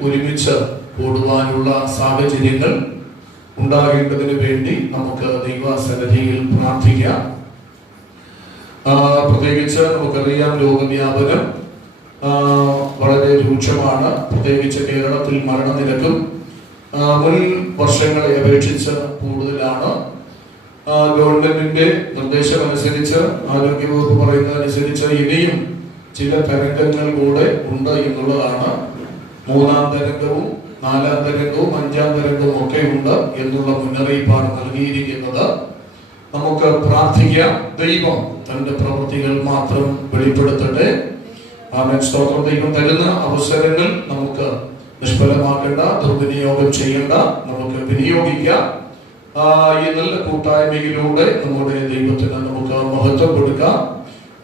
ഒരുമിച്ച് കൂടുവാനുള്ള സാഹചര്യങ്ങൾ ഉണ്ടാകേണ്ടതിന് വേണ്ടി നമുക്ക് ദൈവസന്നിധിയിൽ പ്രാർത്ഥിക്കാം. പ്രത്യേകിച്ച് നമുക്കറിയാം, രോഗവ്യാപനം വളരെ രൂക്ഷമാണ്. പ്രത്യേകിച്ച് കേരളത്തിൽ മരണനിരക്കും മുൻ വർഷങ്ങളെ അപേക്ഷിച്ച് കൂടുതലാണ്. ഗവൺമെന്റിന്റെ നിർദ്ദേശമനുസരിച്ച്, ആരോഗ്യവകുപ്പ് പറയുന്നതനുസരിച്ച് ഇനിയും ചില തരംഗങ്ങൾ കൂടെ ഉണ്ട് എന്നുള്ളതാണ്. മൂന്നാം തരംഗവും നാലാം തരംഗവും അഞ്ചാം തരംഗവും ഒക്കെ ഉണ്ട് എന്നുള്ള മുന്നറിയിപ്പാണ് നൽകിയിരിക്കുന്നത്. നമുക്ക് പ്രാർത്ഥിക്കാം. ദൈവം തന്റെ പ്രവൃത്തികൾ മാത്രം വെളിപ്പെടുത്തട്ടെ. ആമേൻ. സ്തോത്രം. ദൈവം തരുന്ന അവസരങ്ങൾ നമുക്ക് നിഷ്ഫലമാക്കേണ്ട, ദുർവിനിയോഗം ചെയ്യേണ്ട, നമുക്ക് വിനിയോഗിക്കാം. ഈ നല്ല കൂട്ടായ്മയിലൂടെ നമ്മുടെ ദൈവത്തിന് നമുക്ക് മഹത്വം കൊടുക്കാം.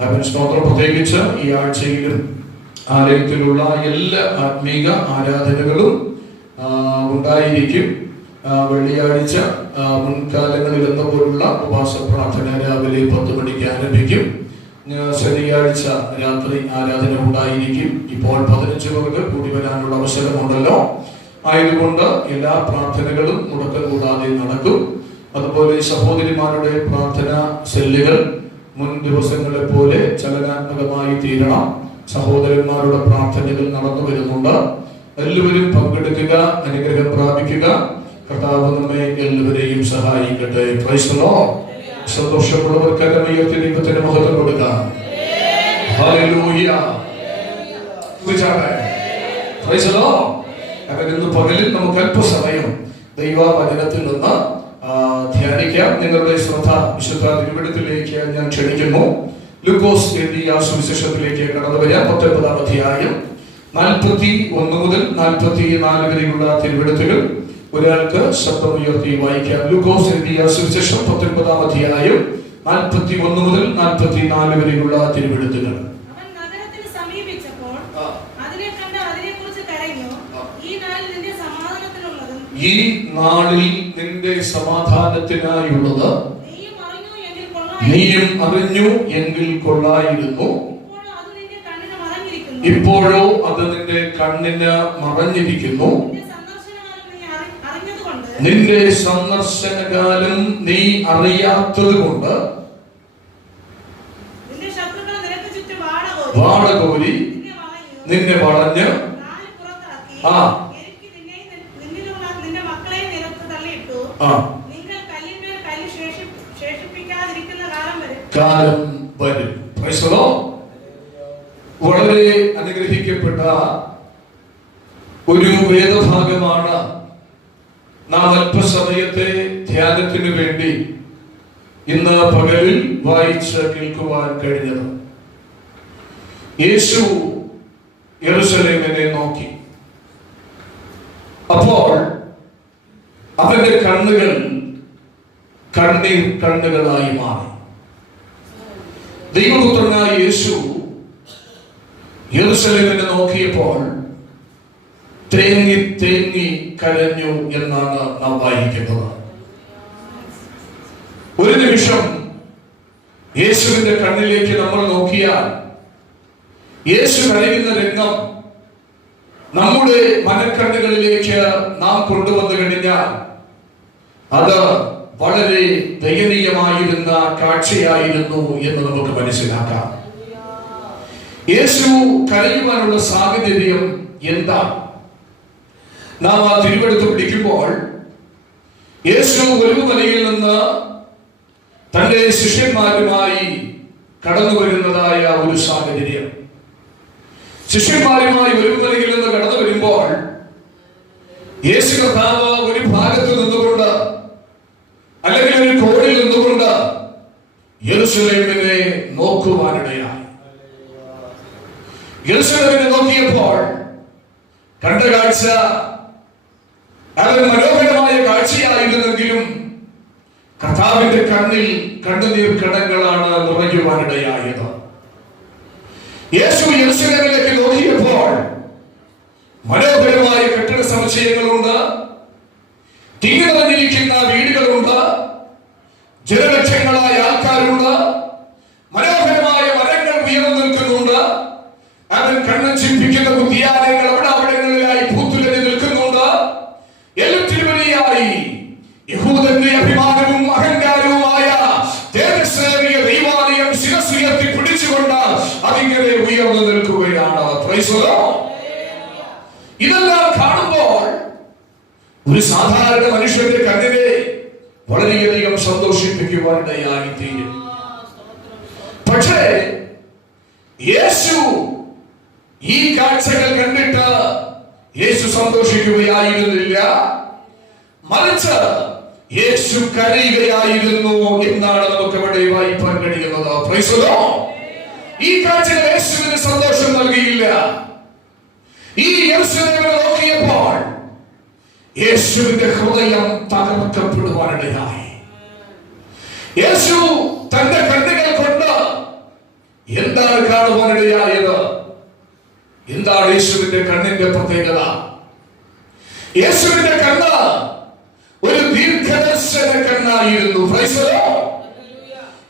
ആമേൻ. സ്തോത്രം. പ്രത്യേകിച്ച് ഈ ആഴ്ചയിലും ആലയത്തിലുള്ള എല്ലാ ആത്മീക ആരാധനകളും ഉണ്ടായിരിക്കും. വെള്ളിയാഴ്ച മുൻകാലങ്ങളിൽ എന്നപോലുള്ള ഉപവാസ പ്രാർത്ഥന രാവിലെ 10 മണിക്ക് ആരംഭിക്കും. ശനിയാഴ്ച രാത്രി ആരാധന ഉണ്ടായിരിക്കും. ഇപ്പോൾ 15 പേർക്ക് കൂടി വരാനുള്ള അവസരമുണ്ടല്ലോ. ആയതുകൊണ്ട് എല്ലാ പ്രാർത്ഥനകളും മുടക്കം കൂടാതെ നടക്കും. അതുപോലെ സഹോദരിമാരുടെ പ്രാർത്ഥന സെല്ലുകൾ മുൻ ദിവസങ്ങളെ പോലെ ചലനാത്മകമായി തീരണം. സഹോദരന്മാരുടെ പ്രാർത്ഥനകൾ നടന്നു വരുന്നുണ്ട്. എല്ലാവരും പങ്കെടുക്കുക, അനുഗ്രഹം പ്രാപിക്കുക. കർത്താവ് നമ്മെ എല്ലാവരെയും സഹായിക്കട്ടെ. Praise the lord. സന്തോഷമുള്ളവർക്ക് കരമുയർത്തി ദൈവത്തിന് മഹത്വം കൊടുക്കാം. ഹല്ലേലൂയ. Praise the lord. അപ്പോൾ ഇന്ന് പകലിൽ നമുക്ക് അല്പസമയം ദൈവവചനത്തിൽ നിന്ന് ധ്യാനിക്കാം. നിങ്ങളുടെ ശ്രദ്ധ വിശുദ്ധ തിരുവചനത്തിലേക്ക് ഞാൻ ക്ഷണിക്കുന്നു. ലൂക്കോസ് എഴുതിയ സുവിശേഷത്തിലേക്ക് കടന്നു വരാം. 19-ാം അധ്യായം 41 മുതൽ 44 വരെയുള്ള തിരുവചനങ്ങൾ ഒരാൾക്ക് ശബ്ദമുയർത്തി വായിക്കാം. ലൂക്കോസ് എഴുതിയ സുവിശേഷം 19-ാം അധ്യായം 41 മുതൽ 44 വരെയുള്ള തിരുവചനങ്ങൾ. ഈ നാളിൽ നിന്റെ സമാധാനത്തിനായുള്ളത് നീയും അറിഞ്ഞു എങ്കിൽ കൊള്ളായിരുന്നു. ഇപ്പോഴോ അത് നിന്റെ കണ്ണിന് മറഞ്ഞിരിക്കുന്നു. നിന്റെ സന്ദർശനകാലം നീ അറിയാത്തത് കൊണ്ട് വാടകോരി നിന്നെ വളഞ്ഞ് കാലം വരും. വളരെ അനുഗ്രഹിക്കപ്പെട്ട ഒരു വേദഭാഗമാണ് നാം അല്പസമയത്തെ ധ്യാനത്തിന് വേണ്ടി ഇന്ന് പകലിൽ വായിച്ച് കേൾക്കുവാൻ കഴിഞ്ഞത്. യേശു യെരൂശലേമിനെ നോക്കി. അപ്പോൾ അവന്റെ കണ്ണുകൾ കണ്ണീർ കണ്ണുകളായി മാറി. ദൈവപുത്രനായ യേശു യെരൂശലേമിനെ നോക്കിയപ്പോൾ തേങ്ങി തേങ്ങി കരഞ്ഞു എന്നാണ് നാം വായിക്കുന്നത്. ഒരു നിമിഷം യേശുവിന്റെ കണ്ണിലേക്ക് നമ്മൾ നോക്കിയാൽ യേശു കരയുന്ന രംഗം നമ്മുടെ മനക്കണ്ണുകളിലേക്ക് നാം കൊണ്ടുവന്നു കഴിഞ്ഞാൽ അത് വളരെ ദയനീയമായിരുന്ന കാഴ്ചയായിരുന്നു എന്ന് നമുക്ക് മനസ്സിലാക്കാം. യേശു കരയുവാനുള്ള സാഹചര്യം എന്താണ്? നാം ആ തിരുവെടുത്ത് പിടിക്കുമ്പോൾ യേശു ഒലിവുമലയിൽ നിന്ന് തന്റെ ശിഷ്യന്മാരുമായി കടന്നു വരുന്നതായ ഒരു സാഹചര്യം. ശിഷ്യന്മാരുമായി ഒലിവുമലയിൽ നിന്ന് കടന്നു വരുമ്പോൾ യേശു കർത്താവ് ഒരു ഭാഗത്ത് നിന്നുകൊണ്ട്, അല്ലെങ്കിൽ ഒരു കോണിൽ നിന്നുകൊണ്ട് യെരൂശലേമിനെ നോക്കുവാനിടയായി. യെരൂശലേമിനെ നോക്കിയപ്പോൾ കണ്ട കാഴ്ച അത് മനോഹരമായ കാഴ്ചയായിരുന്നെങ്കിലും കർത്താവിന്റെ കണ്ണിൽ കണ്ണുനീർ കണങ്ങളാണ് നിറയുവാനിടയായത്. യേശു യെരൂശലേമിലേക്ക് നോക്കിയപ്പോൾ മനോഹരമായ കെട്ടിട സമുച്ചയങ്ങളുണ്ട്, തിങ്ങി നിറഞ്ഞിരിക്കുന്ന വീടുകളുണ്ട്, ജനലക്ഷങ്ങളായ ആൾക്കാരുണ്ട്, മനോഹരമായ മരങ്ങൾ ഉയർന്നു നിൽക്കുന്നുണ്ട്. അവൻ കണ്ണഞ്ചിപ്പിക്കുന്ന ഉദ്യാനങ്ങൾ അവിടെ അവിടങ്ങളിലായി പൂത്തുല ഇതെല്ലാം കാണുമ്പോൾ ഒരു സാധാരണ മനുഷ്യന്റെ കണ്ണിനെ വളരെയധികം സന്തോഷിപ്പിക്കുവാനിടയായി തീരും. പക്ഷേ യേശു ഈ കാഴ്ചകൾ കണ്ടിട്ട് യേശു സന്തോഷിക്കുകയായിരുന്നില്ല, മറിച്ച് യേശു കരയുകയായിരുന്നു എന്നാണ് നമുക്ക് ഇവിടെ വായിപ്പാൻ കഴിയുന്നത്. Price the Lord. ഈ കാഴ്ചകൾ യേശുവിന് സന്തോഷം നൽകിയില്ല. ഈ യെരൂശലേമിനെ നോക്കിയപ്പോൾ യേശുവിന്റെ ഹൃദയം തകർക്കപ്പെടുവാനിടയായി. യേശു തന്റെ കണ്ണുകൾ കൊണ്ട് എന്താണ് കാണുവാനിടയായത്? എന്താണ് യേശുവിന്റെ കണ്ണിന്റെ പ്രത്യേകത? യേശുവിന്റെ കണ്ണ് ഒരു ദീർഘദർശന കണ്ണായിരുന്നു. Praise the lord.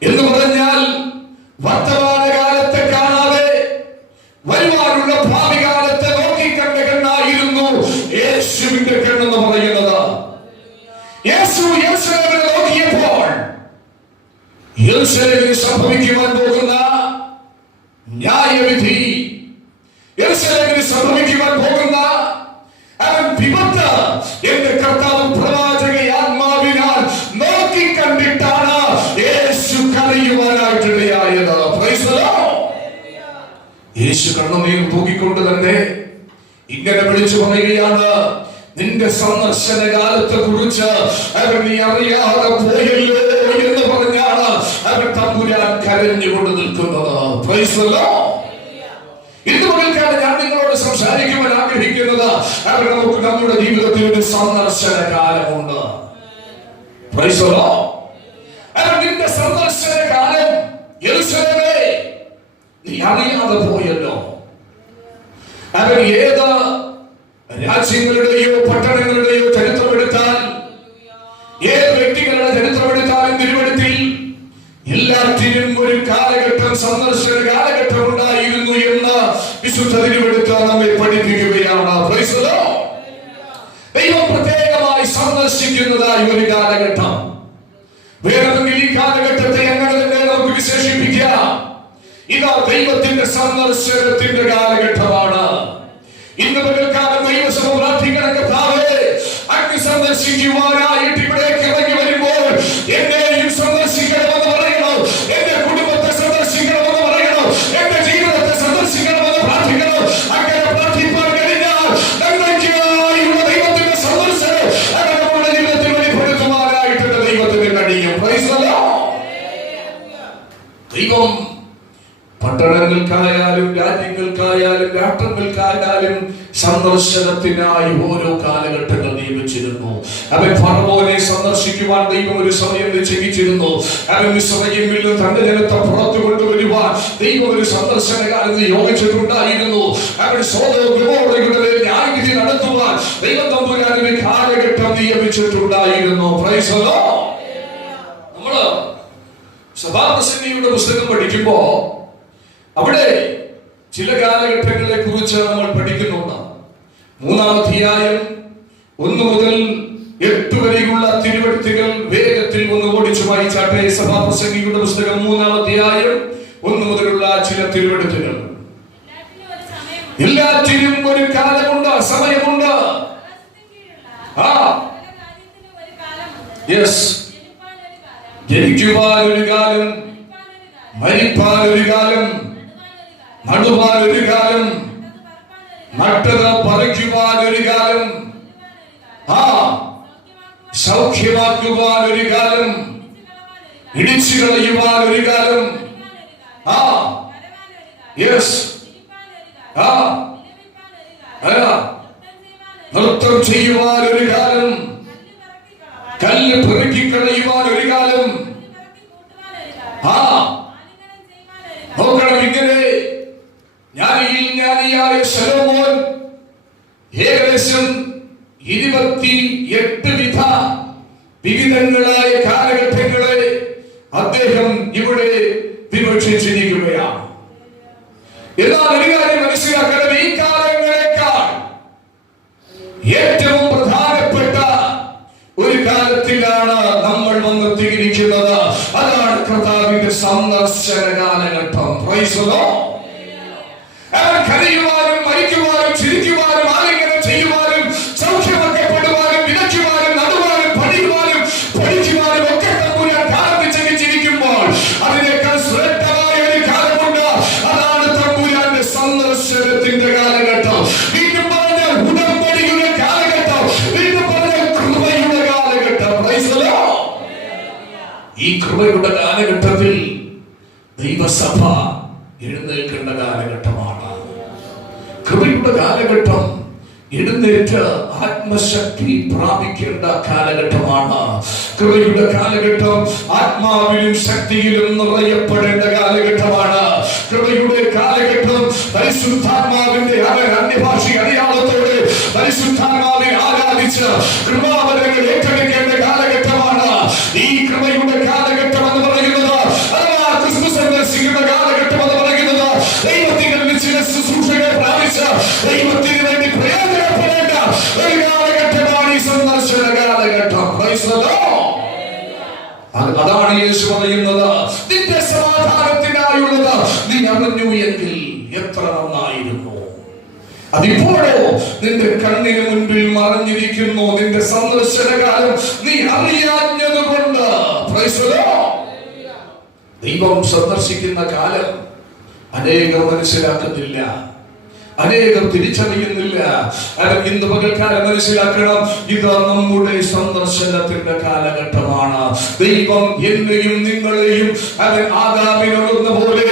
എന്ന് പറഞ്ഞാൽ വർത്തമാനകാലത്തെ കാണാതെ വരുവാനുള്ള ഭാവി കാലത്തെ നോക്കിക്കണ്ട കണ്ണായിരുന്നു യേശുവിന്റെ കണ്ണെന്ന് പറയുന്നത്. യേശു യെരൂശലേമിനെ നോക്കിയപ്പോൾ യെരൂശലേമിൽ സംഭവിക്കുവാൻ പോകുന്ന ന്യായവിധി, യെരൂശലേമിൽ സംഭവിക്കുവാൻ പോകുന്ന വിപത്ത് എന്റെ കർത്താവ് പ്രവാചക ആത്മാവിനാൽ നോക്കിക്കണ്ടിട്ടാണ് യേശു കരയുവാനായിട്ടിടയായത്. Praise the lord. യേശു കണ്ണുനീർ തൂക്കിക്കൊണ്ട് തന്നെ ഇങ്ങനെ വിളിച്ചു പറയുകയാണ്, നിന്റെ സന്ദർശന കാലത്തെ കുറിച്ച് നീ അറിയാതെ പോയല്ലോ എന്ന് പറഞ്ഞാണ് തമ്പുരാൻ കരഞ്ഞുകൊണ്ട് നിൽക്കുന്നത്. Price the Lord. ഇന്ന് മുതൽക്കാണ് ഞാൻ നിങ്ങളോട് സംസാരിക്കുവാൻ ആഗ്രഹിക്കുന്നത്. നമുക്ക് നമ്മുടെ ജീവിതത്തിൽ ഒരു സന്ദർശന കാലമുണ്ട്. Price the Lord. നിന്റെ സന്ദർശന കാലം യെരൂശലേമേ നീ അറിയാതെ പോയല്ലോ. ഏത് രാജ്യങ്ങളുടെയോ പട്ടണങ്ങളുടെയോ ചരിത്രമെടുത്താൽ, ഏത് വ്യക്തികളുടെ ചരിത്രമെടുത്താലും തിരുവെടുത്തിൽ എല്ലാറ്റിനും ഒരു കാലഘട്ടം, സന്ദർശന കാലഘട്ടം ഉണ്ടായിരുന്നു എന്ന് വിശുദ്ധ തിരുവെടുത്ത് നമ്മെ പഠിപ്പിക്കുകയാണ്. Price the lord. ദൈവം പ്രത്യേകമായി സന്ദർശിക്കുന്നതായി ഒരു കാലഘട്ടം. വേണമെങ്കിൽ ഈ കാലഘട്ടത്തെ അങ്ങനെ തന്നെ നമുക്ക് വിശേഷിപ്പിക്കാം. ഇതാ ദൈവത്തിന്റെ സന്ദർശനത്തിന്റെ കാലഘട്ടമാണ്. ഇന്ന് പകൽക്കാലം ദൈവസഭ പ്രാർത്ഥിക്കണം, കർത്താവേ അങ്ങ് സന്ദർശിക്കുവാനായിട്ട് ഇവിടേക്ക് ഇറങ്ങി വരുമ്പോൾ എന്നെയും സന്ദർശിക്കണമെന്ന് പറയണോ, എന്റെ കുടുംബത്തെ സന്ദർശിക്കണമെന്ന് പറയണോ, എന്റെ ജീവിതത്തെ സന്ദർശിക്കണമെന്ന് പ്രാർത്ഥിക്കണോ. അങ്ങനെ പ്രാർത്ഥിപ്പാൻ കഴിഞ്ഞാൽ ഞങ്ങൾക്കായുള്ള ദൈവത്തിന്റെ സന്ദർശനം നമ്മുടെ ജീവിതത്തിൽ വെളിപ്പെടുത്തുവാനായിട്ട് ദൈവത്തിന് കഴിയും. Price the lord. ദൈവം പട്ടണങ്ങൾക്കായാലും രാജ്യങ്ങൾക്കായാലും രാഷ്ട്രങ്ങൾക്കായാലും സന്ദർശനത്തിനായി ഓരോ കാലഘട്ടങ്ങൾ നിയമിച്ചിരുന്നു. അവൻ ഫറവോനെ സന്ദർശിക്കുവാൻ ദൈവം ഒരു സമയം നിശ്ചയിച്ചിരുന്നു. അവൻ മിസ്രയീമിൽ നിന്ന് തന്റെ ജനത്തെ പുറത്തു കൊണ്ടുവരുവാൻ ദൈവം ഒരു സന്ദർശന കാലം നിയോഗിച്ചിട്ടുണ്ടായിരുന്നു. അവൻ സോദോം ഗൊമോറയുടെ ന്യായവിധി നടത്തുവാൻ ദൈവം തമ്പുരാൻ ഒരു കാലഘട്ടം നിയമിച്ചിട്ടുണ്ടായിരുന്നു. Price the Lord. നമ്മള് സഭാപ്രസംഗിയുടെ പുസ്തകം പഠിക്കുമ്പോ അവിടെ ചില കാലഘട്ടങ്ങളെ കുറിച്ച് നമ്മൾ പഠിക്കുന്നുണ്ട്. 3-ാം അധ്യായം 1 മുതൽ 8 വരെയുള്ള തിരുവെഴുത്തുകൾ വേഗത്തിൽ ഒന്ന് ഓടിച്ചു വായിച്ചാട്ടെ. സഭാപ്രസംഗിയുടെ പുസ്തകം 3-ാം അധ്യായം 1 മുതലുള്ള ചില തിരുവെഴുത്തുകൾ. എല്ലാറ്റിനും ഒരു കാലമുണ്ട്, സമയമുണ്ട്. ജനിക്കുവാൻ ഒരു കാലം, മരിപ്പാൻ ഒരു കാലം, നടുവാൻ ഒരു കാലം, നട്ടത് പറിക്കുവാൻ ഒരു കാലം, സൗഖ്യമാക്കുവാൻ ഒരു കാലം, ഇടിച്ചു കളയുവാൻ ഒരു കാലം, നൃത്തം ചെയ്യുവാൻ ഒരു കാലം, കല്ല് പെറുക്കിക്കളയുവാൻ ഒരു കാലം. നോക്കണം, ഇങ്ങനെ ജ്ഞാനിയായ ശലോമോൻ ഏകദേശം 28 വിവിധങ്ങളായ കാലഘട്ടങ്ങളെ അദ്ദേഹം ഇവിടെ വിവക്ഷിച്ചിരിക്കുകയാണ്. എന്നാൽ ഒരു കാര്യം മനസ്സിലാക്കണം, ഈ കാലങ്ങളെക്കാൾ ഏറ്റവും പ്രധാനപ്പെട്ട ഒരു കാലത്തിലാണ് നമ്മൾ വന്നെത്തിയിരിക്കുന്നത്. അതാണ് കർത്താവിന്റെ സന്ദർശന കാലഘട്ടം. Praise the lord. കരയുവാനും മരിക്കുവാനും ചിരിക്കുവാനും ആലിംഗനം കൃപയുടെ കാലഘട്ടത്തിൽ ദൈവസഭ എഴുന്നേൽക്കേണ്ട കാലഘട്ടമാണ്. കൃപയുടെ കാലഘട്ടം എഴുന്നേറ്റ് ആത്മശക്തി പ്രാപിക്കേണ്ട കാലഘട്ടമാണ്. കൃപയുടെ കാലഘട്ടം ആത്മാവിലും ശക്തിയിലും നിറയപ്പെടേണ്ട കാലഘട്ടമാണ്. കൃപയുടെ കാലഘട്ടം പരിശുദ്ധാത്മാവിന്റെ അന്യഭാഷി അടയാളത്തോടെ പരിശുദ്ധാത്മാവിൽ ആരാധിച്ച് കൃപാവരങ്ങൾ ഏറ്റെടുക്കേണ്ട കാലഘട്ടമാണ്. ഈ കൃപയുടെ കാലഘട്ടം എന്ന് പറയുന്നത്, അഥവാ ക്രിസ്തു സന്ദർശിക്കുന്ന കാലഘട്ടം എന്ന് പറയുന്നത്, ദൈവത്തിന്റെ ചില ശുശ്രൂഷകളെ പ്രാപിച്ച് ദൈവത്തിന് വേണ്ടി പ്രയോജനപ്പെടേണ്ട ഒരു കാലഘട്ടമാണ് ഈ സന്ദർശന കാലഘട്ടം. അതാണ് യേശു പറയുന്നത്, നിന്റെ സമാധാനത്തിനായുള്ളത് നീ അറിഞ്ഞു എങ്കിൽ എത്ര നന്നായിരുന്നു. അതിപ്പോഴോ നിന്റെ കണ്ണിന് മുൻപിൽ മറഞ്ഞിരിക്കുന്നു. നിന്റെ സന്ദർശനകാലം നീ അറിയാഞ്ഞത് കൊണ്ട്. ദൈവം സന്ദർശിക്കുന്ന കാലം അനേകം മനസ്സിലാക്കുന്നില്ല, അനേകം തിരിച്ചറിയുന്നില്ല. ഇന്ന് പകൽക്കാലം മനസ്സിലാക്കണം, ഇത് നമ്മുടെ സന്ദർശനത്തിന്റെ കാലഘട്ടമാണ്. ദൈവം എന്നെയും നിങ്ങളെയും ആദാമിനൊഴുന്ന പോലെ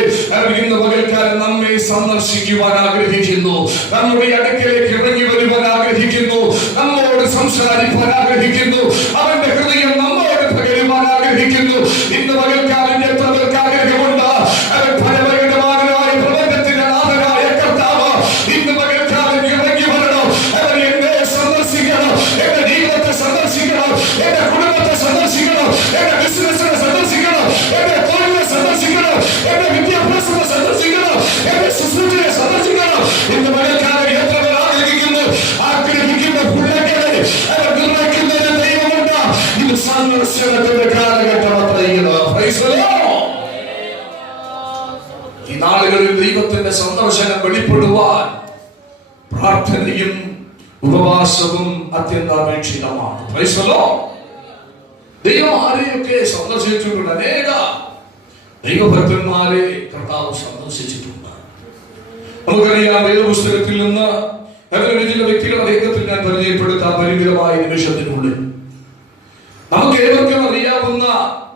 ഇന്ന് പകൽക്കാലം നമ്മെ സന്ദർശിക്കുവാൻ ആഗ്രഹിക്കുന്നു. നമ്മുടെ അടുക്കലേക്ക് ഇറങ്ങി വരുവാൻ ആഗ്രഹിക്കുന്നു. നമ്മോട് സംസാരിക്കാൻ ആഗ്രഹിക്കുന്നു. അവന്റെ ഹൃദയം നമ്മോട് പകരുവാൻ ആഗ്രഹിക്കുന്നു. ഇന്ന് പകൽക്കാലം എത്ര പേർക്ക് ആഗ്രഹമുണ്ട്? അവൻ ഫലഭരിതമായ പ്രപഞ്ചത്തിന്റെ നാഥനായ കർത്താവ് ഇന്ന് പകൽക്കാലം ഇറങ്ങി വരണം. അവൻ എന്നെ സന്ദർശിക്കണം, എന്റെ ജീവിതത്തെ സന്ദർശിക്കണം, എന്റെ കുടുംബത്തെ സന്ദർശിക്കണം, എന്റെ ബിസിനസ്സിനെ സന്ദർശിക്കണം, എന്റെ തൊഴിലിനെ സന്ദർശിക്കണം, എന്റെ വിദ്യാഭ്യാസത്തെ സന്ദർശിക്കണം, എന്റെ ശുശ്രൂഷയെ സന്ദർശിക്കണം. ഇന്ന് പകൽക്കാലം എത്ര പേർ ആഗ്രഹിക്കുന്നു? ആഗ്രഹിക്കുന്ന പുള്ളകളെ അവർ നിർവഹിക്കുന്നതിന് ദൈവമുണ്ട്. ഇത് സന്ദർശനത്തിന്റെ കാലഘട്ടം. ഈ നാളുകളിൽ ദൈവത്തിന്റെ സന്ദർശനം വെളിപ്പെടുവാൻ പ്രാർത്ഥനയും ഉപവാസവും അത്യന്താപേക്ഷിതമാണ്. ദൈവം ആരെയൊക്കെ സന്ദർശിച്ചിട്ടുണ്ട്? അനേക ദൈവഭക്തന്മാരെ കർത്താവ് സന്ദർശിച്ചിട്ടുണ്ട്. നമുക്കറിയാം, വേദപുസ്തകത്തിൽ നിന്ന് ചില വ്യക്തികളെ വേഗത്തിൽ ഞാൻ പരിചയപ്പെടുത്താൻ പരിമിതമായ നിമിഷത്തിനുള്ളിൽ നമുക്ക് ഏവർക്കും അറിയാവുന്ന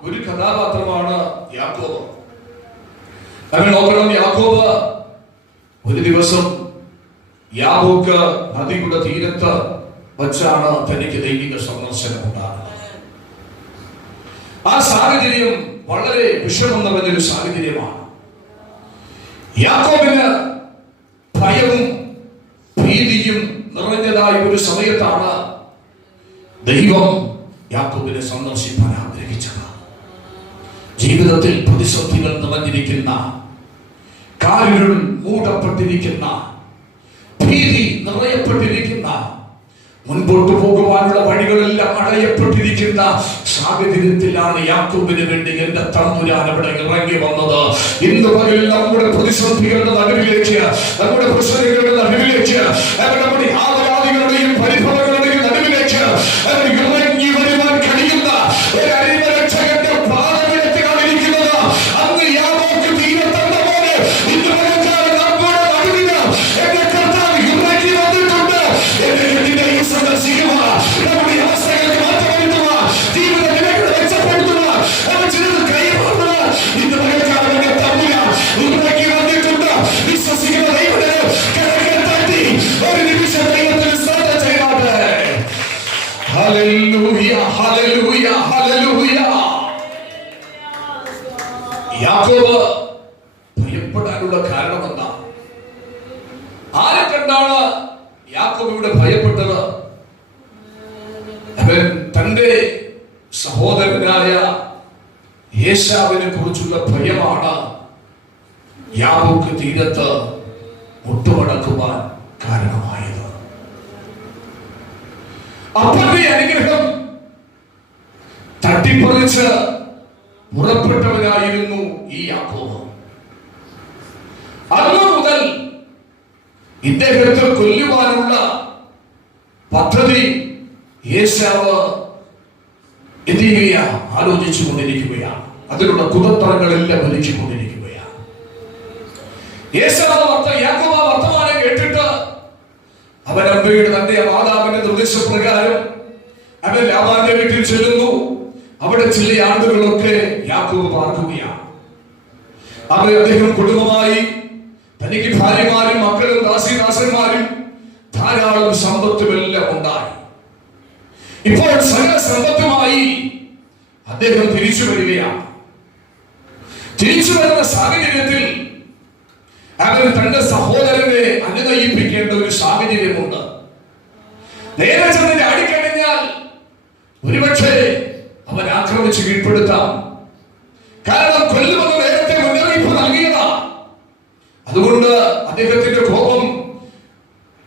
ഒരു കഥാപാത്രമാണ് യാക്കോബ്. നമ്മൾ നോക്കണം, യാക്കോബ് ഒരു ദിവസം യാബോക്ക് നദിയുടെ തീരത്ത് വച്ചാണ് തനിക്ക് ദൈവിക സന്ദർശനം ഉണ്ടാകുന്നത്. ആ സാഹചര്യം വളരെ വിഷമം നിറഞ്ഞൊരു സാഹചര്യമാണ്. യാക്കോബിന് ഭയവും ഭീതിയും നിറഞ്ഞതായ ഒരു സമയത്താണ് ദൈവം യാക്കോബിനെ സന്ദർശിക്കാൻ ആഗ്രഹിച്ചത്. ജീവിതത്തിൽ പ്രതിസന്ധികൾ നിറഞ്ഞിരിക്കുന്ന, കാലിരുൾ മൂടപ്പെട്ടിരിക്കുന്ന, ഭീതി നിറയപ്പെട്ടിരിക്കുന്ന, മുൻപോട്ട് പോകുവാനുള്ള വഴികളെല്ലാം അടയപ്പെട്ടിരിക്കുന്ന സാഹചര്യത്തിലാണ് യാക്കോബിന് വേണ്ടി എന്റെ തമ്പുരാൻ അവിടെ ഇറങ്ങി വന്നത്. ഇന്ന് പകലിൽ നമ്മുടെ പ്രതിസന്ധികളുടെ നടുവിലേക്ക്, നമ്മുടെ പ്രശ്നങ്ങളുടെ നടുവിലേക്ക്, നമ്മുടെ ആവലാദികളുടെയും പരിഭവങ്ങളുടെയും നടുവിലേക്ക് ഇറങ്ങി വരുവാൻ കഴിയുന്ന ഒരു അരിമരക്ഷകന്റെ പാദമെടുത്ത് കാണിക്കുന്നത് അന്ന് യാബോക്ക് തീരത്തന്ന പോലെ ഇന്ന് പകൽക്കാലം നമ്മുടെ നടുവിന് എന്റെ കർത്താവ് ഇറങ്ങി വന്നിട്ടുണ്ട്. എന്നെ സന്ദർശിക്കുക, നമ്മുടെ അവസ്ഥകൾക്ക് മാറ്റം വരുത്തുക, ജീവിത നിലകളെ മെച്ചപ്പെടുത്തുക, ചിലത് കൈമാറുക. ഇന്ന് പകൽക്കാലം എന്റെ തമ്പുരാൻ ഇറങ്ങി വന്നിട്ടുണ്ട്. വിശ്വസിക്കുന്ന ദൈവത്തിന് കരങ്ങൾ തട്ടി ഒരു നിമിഷം ദൈവത്തിന് ശ്രദ്ധ ചെയ്താട്ടെ. ഹല്ലേലൂയ, ഹല്ലേലൂയ, ഹല്ലേലൂയ. യാക്കോബ് ഭയപ്പെടാനുള്ള കാരണം എന്താ? ആരെ കണ്ടാണ് യാക്കോബ് ഇവിടെ ഭയപ്പെട്ടത്? അവൻ തന്റെ സഹോദരനായ ഏശാവിനെ കുറിച്ചുള്ള ഭയമാണ് യാബോക്ക് തീരത്ത് മുട്ടുമടക്കുവാൻ കാരണമായത്. അപ്പന്റെ അനുഗ്രഹം തട്ടിപ്പറിച്ച് പുറപ്പെട്ടവനായിരുന്നു ഈ യാക്കോബ്. അന്ന് മുതൽ ഇദ്ദേഹത്തെ കൊല്ലുവാനുള്ള പദ്ധതി ഏശാവ് ആലോചിച്ചു കൊണ്ടിരിക്കുകയാണ്. അതിനുള്ള കുതന്ത്രങ്ങളെല്ലാം വലിച്ചുകൊണ്ടിരിക്കുകയാണ്. യാക്കോബ് വർത്തമാനം കേട്ടിട്ട് അവൻ അമ്മയുടെ തന്റെ മാതാവിന്റെ നിർദ്ദേശപ്രകാരം അവൻ ലാബാന്റെ വീട്ടിൽ ചെല്ലുന്നു. അവിടെ ചില ആണ്ടുകളൊക്കെ യാക്കോബ് പാർക്കുകയാണ്. അദ്ദേഹം കുടുംബമായി തനിക്ക് ഭാര്യമാരും മക്കളും ദാസിദാസന്മാരും ധാരാളം സമ്പത്തുമെല്ലാം ഉണ്ടായി. ഇപ്പോൾ സകല സമ്പത്തുമായി അദ്ദേഹം തിരിച്ചു വരികയാണ്. തിരിച്ചു വരുന്ന സാഹചര്യത്തിൽ അവൻ തന്റെ സഹോദരനെ അനുനയിപ്പിക്കേണ്ട ഒരു സാഹചര്യമുണ്ട്. നേരെ ചെന്ന് ചാടിക്കഴിഞ്ഞാൽ ഒരുപക്ഷെ അവൻ ആക്രമിച്ച് കീഴ്പ്പെടുത്താം. കാരണം കൊല്ലുമെന്ന് നേരത്തെ മുന്നറിയിപ്പ് നൽകിയതാ. അതുകൊണ്ട് അദ്ദേഹത്തിന്റെ കോപം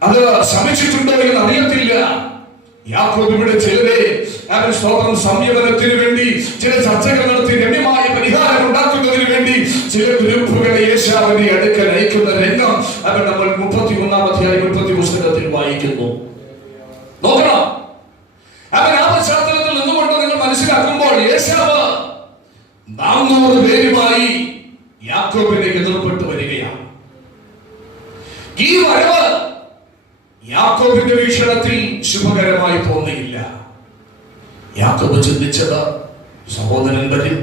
അത് ശമിച്ചിട്ടുണ്ടോ എന്ന് അറിയത്തില്ല. യാക്കോബ് ഇവിടെ ചിലരെ അവൻ സ്തോത്രം സംയമനത്തിന് വേണ്ടി ചില ചർച്ചകൾ നടത്തി രമ്യമായ പരിഹാരം ഉണ്ടാക്കുന്നതിന് വേണ്ടി ചില ഗ്രൂപ്പുകളെ യേശാവിന്റെ അടുക്കൽ അയക്കുന്ന രംഗം അവൻ നമ്മൾ 31-ാം അധ്യായം 30 പുസ്തകത്തിൽ വായിക്കുന്നു. നോക്കണം, അവൻ ആ പശ്ചാത്തലത്തിൽ നിന്നുകൊണ്ട് നിങ്ങൾ മനസ്സിലാക്കുമ്പോൾ യേശാവ് 400 പേരുമായി യാക്കോബിനെ എതിർപ്പെട്ട് വരികയാണ്. ഈ വരവ് യാക്കോബിന്റെ വീക്ഷണത്തിൽ ശുഭകരമായി തോന്നിയില്ല. യാക്കോബ് ചിന്തിച്ചത്, സഹോദരൻ വരും,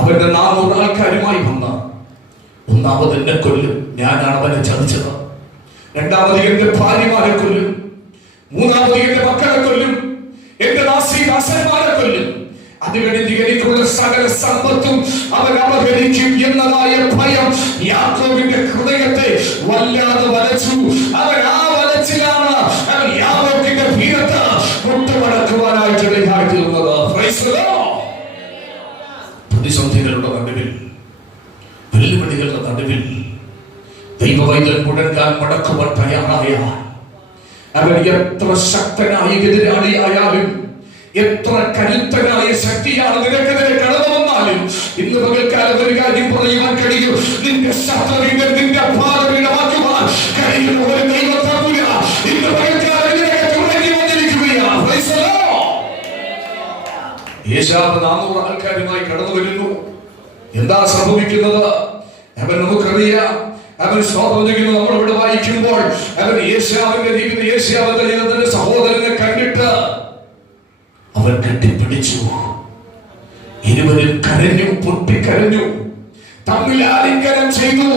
അവന്റെ 400 ആൾക്കാരുമായി വന്ന് ഒന്നാമത് എന്നെ കൊല്ലും, ഞാനാണ് അവനെ ചതിച്ചത്. രണ്ടാമത് എന്റെ ഭാര്യമാരെ കൊല്ലും, മൂന്നാമത് എന്റെ മക്കളെ കൊല്ലും, എന്റെ ദാസന്മാരെ കൊല്ലും. അത് കഴിഞ്ഞ് എനിക്കുള്ള സകല സമ്പത്തും അവൻ അപഹരിക്കും എന്നതായ ഭയം യാക്കോബിന്റെ ഹൃദയത്തെ വല്ലാതെ വലച്ചു. അവൻ ആ വലച്ചിലാണ് അവൻ യാക്കോബിന്റെ ഭീരത മുട്ടുമടക്കുവാനായിട്ട് ഇടയായിത്തീർന്നത്. പ്രതിസന്ധികളുടെ നടുവിൽ, വെല്ലുവിളികളുടെ നടുവിൽ ദൈവവൈദ്യൻ മുടങ്ങാൻ മടക്കുവാൻ തയ്യാറായാൽ അവൻ എത്ര ശക്തനായ എതിരാളിയായാലും എത്ര കരുത്തനായ ശക്തിയാണ് നിനക്കെതിരെ കടന്നു വന്നാലും ഇന്ന് പകൽക്കാലം ഒരു കാര്യം പറയുവാൻ കഴിയും, നിന്റെ ശത്രുവിനെ നിന്റെ ഭാഗമാക്കുവാൻ കഴിയുന്ന ഒരു ദൈവത്താകുക ഇന്ന് പകൽക്കാലം തുടങ്ങി വന്നിരിക്കുകയാണ്. യേശാവ് 400 ആൾക്കാരുമായി കടന്നു വരുന്നു. എന്താ സംഭവിക്കുന്നത്? അവൻ നമുക്കറിയാം. അവൻ സ്തോത്രം ചെയ്യുന്നു. നമ്മൾ ഇവിടെ വായിക്കുമ്പോൾ അവൻ യേശാവിന്റെ ജീവിതം, യേശാവിന്റെ ജീവിതത്തിന്റെ സഹോദരനെ കണ്ടിട്ട് അവൻ കെട്ടിപ്പിടിച്ചു. ഇരുവരും കരഞ്ഞു, പൊട്ടിക്കരഞ്ഞു, തമ്മിൽ ആലിംഗനം ചെയ്തു.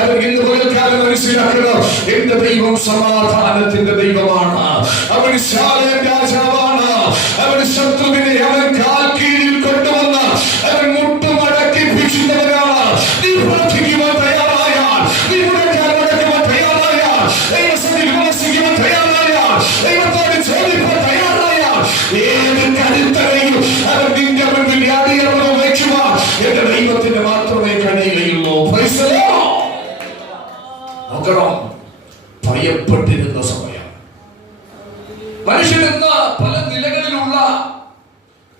അവൻ ഇന്ന് പകൽക്കാലം മനസ്സിലാക്കണം, എന്റെ ദൈവം സമാധാനത്തിന്റെ ദൈവമാണ്. അവൻ ശാലേം രാജാവാണ്. അവൻ ശത്രുവിനെ അവൻ കാൽ കീഴിൽ കൊണ്ടുവന്ന് അവൻ മുട്ടുമടക്കി ഭീഷിക്കുന്നവരാണ്. നീ പ്രാർത്ഥിക്കുവാൻ തയ്യാറായാൽ, നീ മുടക്കാൻ മടക്കുവാൻ തയ്യാറായാൽ, ദൈവസന്നിധി വിമർശിക്കുവാൻ തയ്യാറായാൽ, ദൈവത്തോട് ചോദിക്കാൻ തയ്യാറായാൽ, ഏത് കരുത്തരെയും അവൻ നിന്റെ മുൻപിൽ യാതൊരു വയ്ക്കുവാൻ എന്റെ ദൈവത്തിന് മാത്രമേ കഴിയുകയുള്ളൂ. നോക്കണം, ഭയപ്പെട്ടിരുന്ന സമയം. മനുഷ്യൻ എന്ന പല നിലകളിലുള്ള